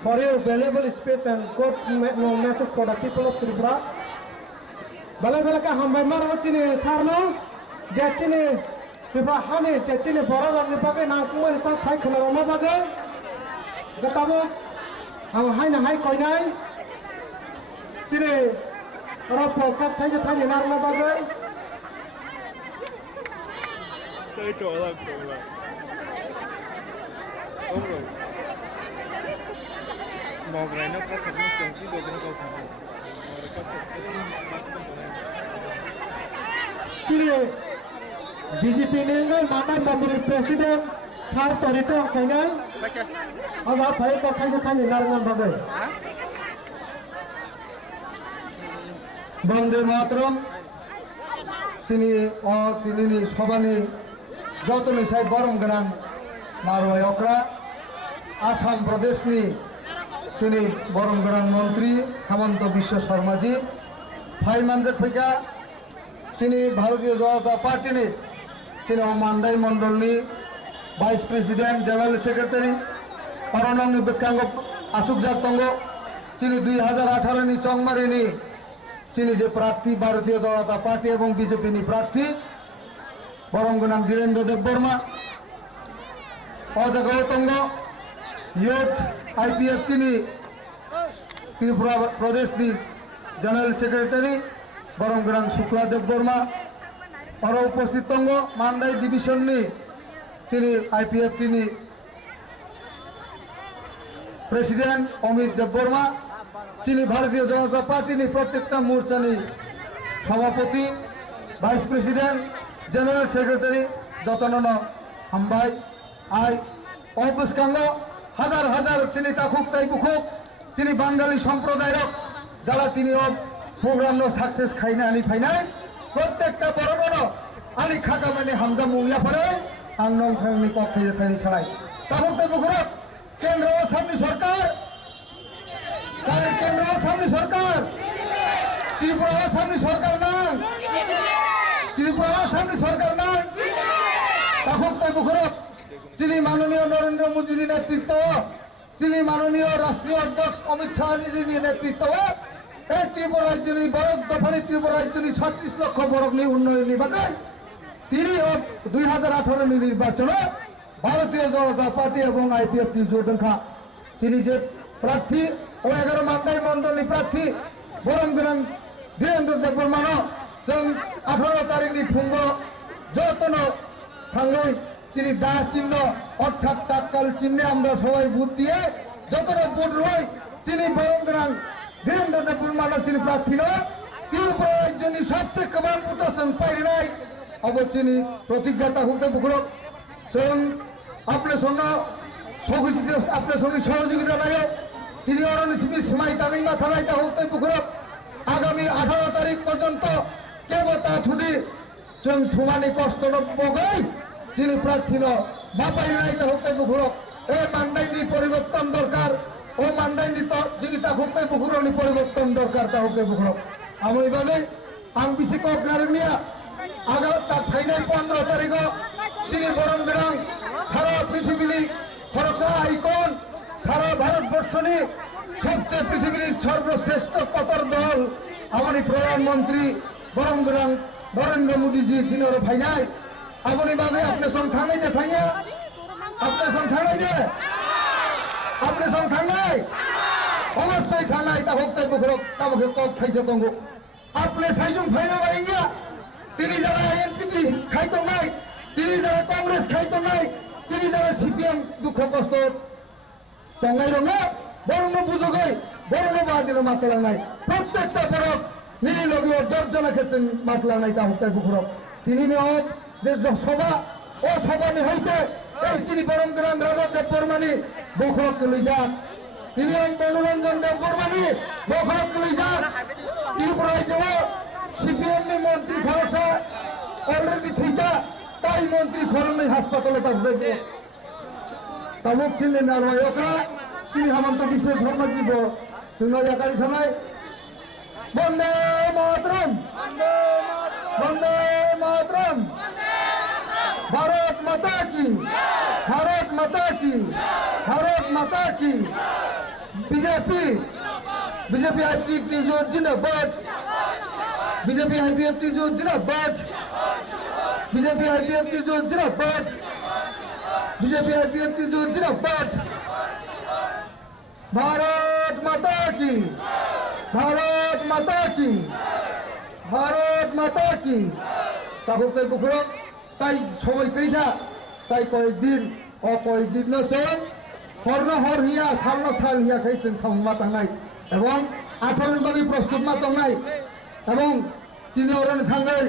for your valuable space and good message for the people of Tripura. Bala ka hambai maro chini sarno, je chini Tripura hani je chini borada ni bagai nang kumai ta chai khana roma bagai. Gatabo hang hai na hai koinai. Chini ropo kap thai je thai ni narma bagai. Tay tola tola. Ongro. Mograino ka sabnos kongsi do din ka sabnos. Chile BJP nengal Mama Mandiri President Sar Torito Kengai Aga Phai ko khai khai narangan bagai বন্দে মাতরম তিনি তিনি সবানি যতনি সাই বরম গোনাं মারवाय अक्रा आसाम प्रदेशनि তিনি বরম গোনাं মন্ত্রী হেমন্ত বিশ্ব Sharmaji phi মানজেট ফেকা তিনি ভারতীয় জনতা পার্টিनि তিনি মান্দাই মন্ডলनि ভাইস প্রেসিডেন্ট জেনারেল সেক্রেটারি অরণংनि बेसखांग आसुक जातंग তিনি 2018 नि चंगमारिनि তিনি যে প্রার্থী ভারতীয় জনতা পার্টি এবং বিজেপি নি প্রার্থী বরম গোনাं ধীরেন্দ্র দেব বর্মা অজগতঙ্গ ইউথ আইপিএফ তিনি ত্রিপুরা প্রদেশ নি জেনারেল সেক্রেটারি বরম গোনাं শুক্লা দেব বর্মা আর উপস্থিত তঙ্গ মান্দাই ডিভিশন নি তিনি আইপিএফ তিনি প্রেসিডেন্ট অমিত দেব বর্মা তিনি ভারতীয় জনতা পার্টি নি প্রত্যেকটা মোর্চা নি সভাপতি ভাইস প্রেসিডেন্ট জেনারেল সেক্রেটারি যতনন হামবাই আই অবস্কাঙ্গ হাজার হাজার তিনি তাকুক তাই বুকুক তিনি বাঙালি সম্প্রদায়ের যারা তিনি প্রোগ্রাম সাকসেস খাইনা আনি ফাইনাই প্রত্যেকটা বড় বড় আনি খাকা মানে হামজা মুংয়া পরে আং নং থাংনি কক থাইজা থাইনি সালাই তাকুক তাই বুকুক কেন্দ্র আসামনি সরকার কেন্দ্র আসামনি সরকার ত্রিপুরা আসামনি সরকার নাং ত্রিপুরা আসামনি সরকার নাং তাকুক তাই বুকুক যিনি মাননীয় নরেন্দ্র মোদীর নেতৃত্ব যিনি মাননীয় রাষ্ট্রীয় অধ্যক্ষ অমিত শাহজির নেতৃত্ব এই ত্রিপুরা রাজ্যনি বরক দফানি ত্রিপুরা রাজ্যনি 37 লক্ষ বরকনি উন্নয়নী বাদে তিনি 2018 নির্বাচনে ভারতীয় জনতা পার্টি এবং আইপিএফ জোটংখা তিনি যে প্রার্থী ও 11 মান্দাই মন্ডলী প্রার্থী বরম গোনাं ধীরেন্দ্র দেব বর্মা जों 18 তারিখনি ফুঙ্গ যতন থাঙ্গই তিনি দা চিহ্ন অর্থাৎ টাক্কাল চিহ্নে আমরা সবাই ভোট দিয়ে যতটা ভোট রই তিনি বরম গোনাं ধীরেন্দ্র দেব বর্মা তিনি প্রার্থী ত্রিপুরা রাজ্যনি সবচেয়ে কমান ভোট পাইরে নাই অবশ্যই প্রতিজ্ঞাতা হতে বুকুরক जों আপনার সঙ্গে সহযোগিতা নাই তিনি অরণিসমি সীমাই তাই মাথা নাই তা হতে বুকুরক আগামী 18 তারিখ পর্যন্ত কেবতা ছুটি जों থুমানি কষ্ট বগাই যিনি প্রার্থী মাপাই নাই তা হতে বুকুরক এই মান্দাইনি পরিবর্তন দরকার ও মান্দাইনি তো জিগিতা হতে বুকুরনি পরিবর্তন দরকার তা হতে বুকুরক আমি বাদে আং বিসি কক নারমিয়া আগা তা ফাইনাল 15 তারিখ যিনি বরম গোনাं সারা পৃথিবীর খরচা আইকন সারা ভারতবর্ষনি সবচেয়ে পৃথিবীর সর্বশ্রেষ্ঠ কতর দল আমাদের প্রধানমন্ত্রী বরম গোনাं নরেন্দ্র মোদীজি যিনি ফাইনাল আপনি বাদে আপনার সঙ্গে থানাই দে থাইয়া আপনার সঙ্গে থানাই দে আপনার সঙ্গে থানাই অবশ্যই থানাই তা হোক তাই বুকুরক তামকে কক খাইছে তঙ্গ আপনি সাইজুম ফাইনা বাইয়া তিনি যারা এমপি খাইতো নাই তিনি যারা কংগ্রেস তিনি যারা সিপিএম দুঃখ কষ্ট টঙ্গাই রঙ বরং বুঝোগই বরং বাজির মাতলা নাই প্রত্যেকটা বরফ নিনি লগিও 10 জনা ক্ষেত্রে মাতলা নাই তা হতে বুকুরক তিনি নিয়ম যে সভা ও সভা হইতে এই চিনি বরং গ্রাম রাজা দেব বর্মানি বখরক লই যা তিনি মনোরঞ্জন দেব বর্মানি বখরক লই যা ত্রিপুরায় যাব সিপিএম নি মন্ত্রী ভরসা অলরেডি ঠিকা তাই মন্ত্রী খরণে হাসপাতালে তা হয়েছে তামুক ছিলেন আর ওকরা তিনি হেমন্ত বিশ্ব শর্মা জীব সুন্দরী থানায় বন্দে মাতরম বন্দে মাতরম ভারত মাতা কি ভারত মাতা কি ভারত মাতা কি বিজেপি বিজেপি আইপিএফটি জোর জিন্দাবাদ বিজেপি আইপিএফটি জোর জিন্দাবাদ বিজেপি আইপিএফটি জোর জিন্দাবাদ বিজেপি আইপিএফটি জোর জিন্দাবাদ भारत माता की भारत माता की भारत माता की তাবো কই বুকুর তাই সময় কইতা তাই কয়েকদিন ও কয়েকদিন নসং হরন হর হিয়া সাল সাল হিয়া খাইছেন সংমা তাংনাই এবং 18 বাকি প্রস্তুত মা তাংনাই এবং তিনি ওরন থাঙ্গাই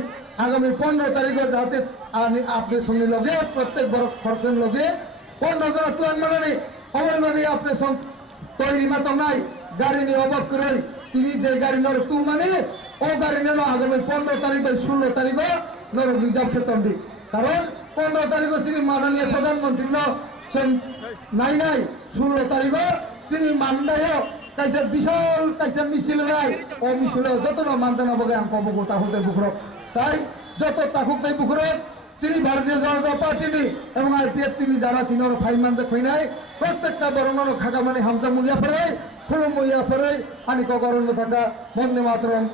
আগামী 15 তারিখে যাতে আপনি সঙ্গে লগে প্রত্যেক বড় খরচের লগে 15 জন তুলান মানে আমার মানে আপনি তৈরি মাতো নাই গাড়ি নিয়ে অভাব করে তিনি যে গাড়ি নর তু মানে ও গাড়ি নিয়ে আগামী 15 তারিখ 16 তারিখ নর রিজার্ভ খেতন্ডি কারণ 15 তারিখ তিনি মাননীয় প্রধানমন্ত্রী নাই নাই 16 তারিখ তিনি মান্দায় কাইসে বিশাল কাইসে মিছিল নাই ও মিছিলে যত না মানতে না বগে আঙ্ক বগো তাহতে বুকুর তাই যত তাকুক তাই বুকুর তিনি ভারতীয় জনতা পার্টি এবং আইপিএফ তিনি যারা তিনর ফাইমান যে খইনাই প্রত্যেকটা বরণর খাগা মানে হামজা মুইয়া ফেরাই খুলুম মুইয়া ফেরাই আনি কগরণ থাকা বন্দে মাতরম।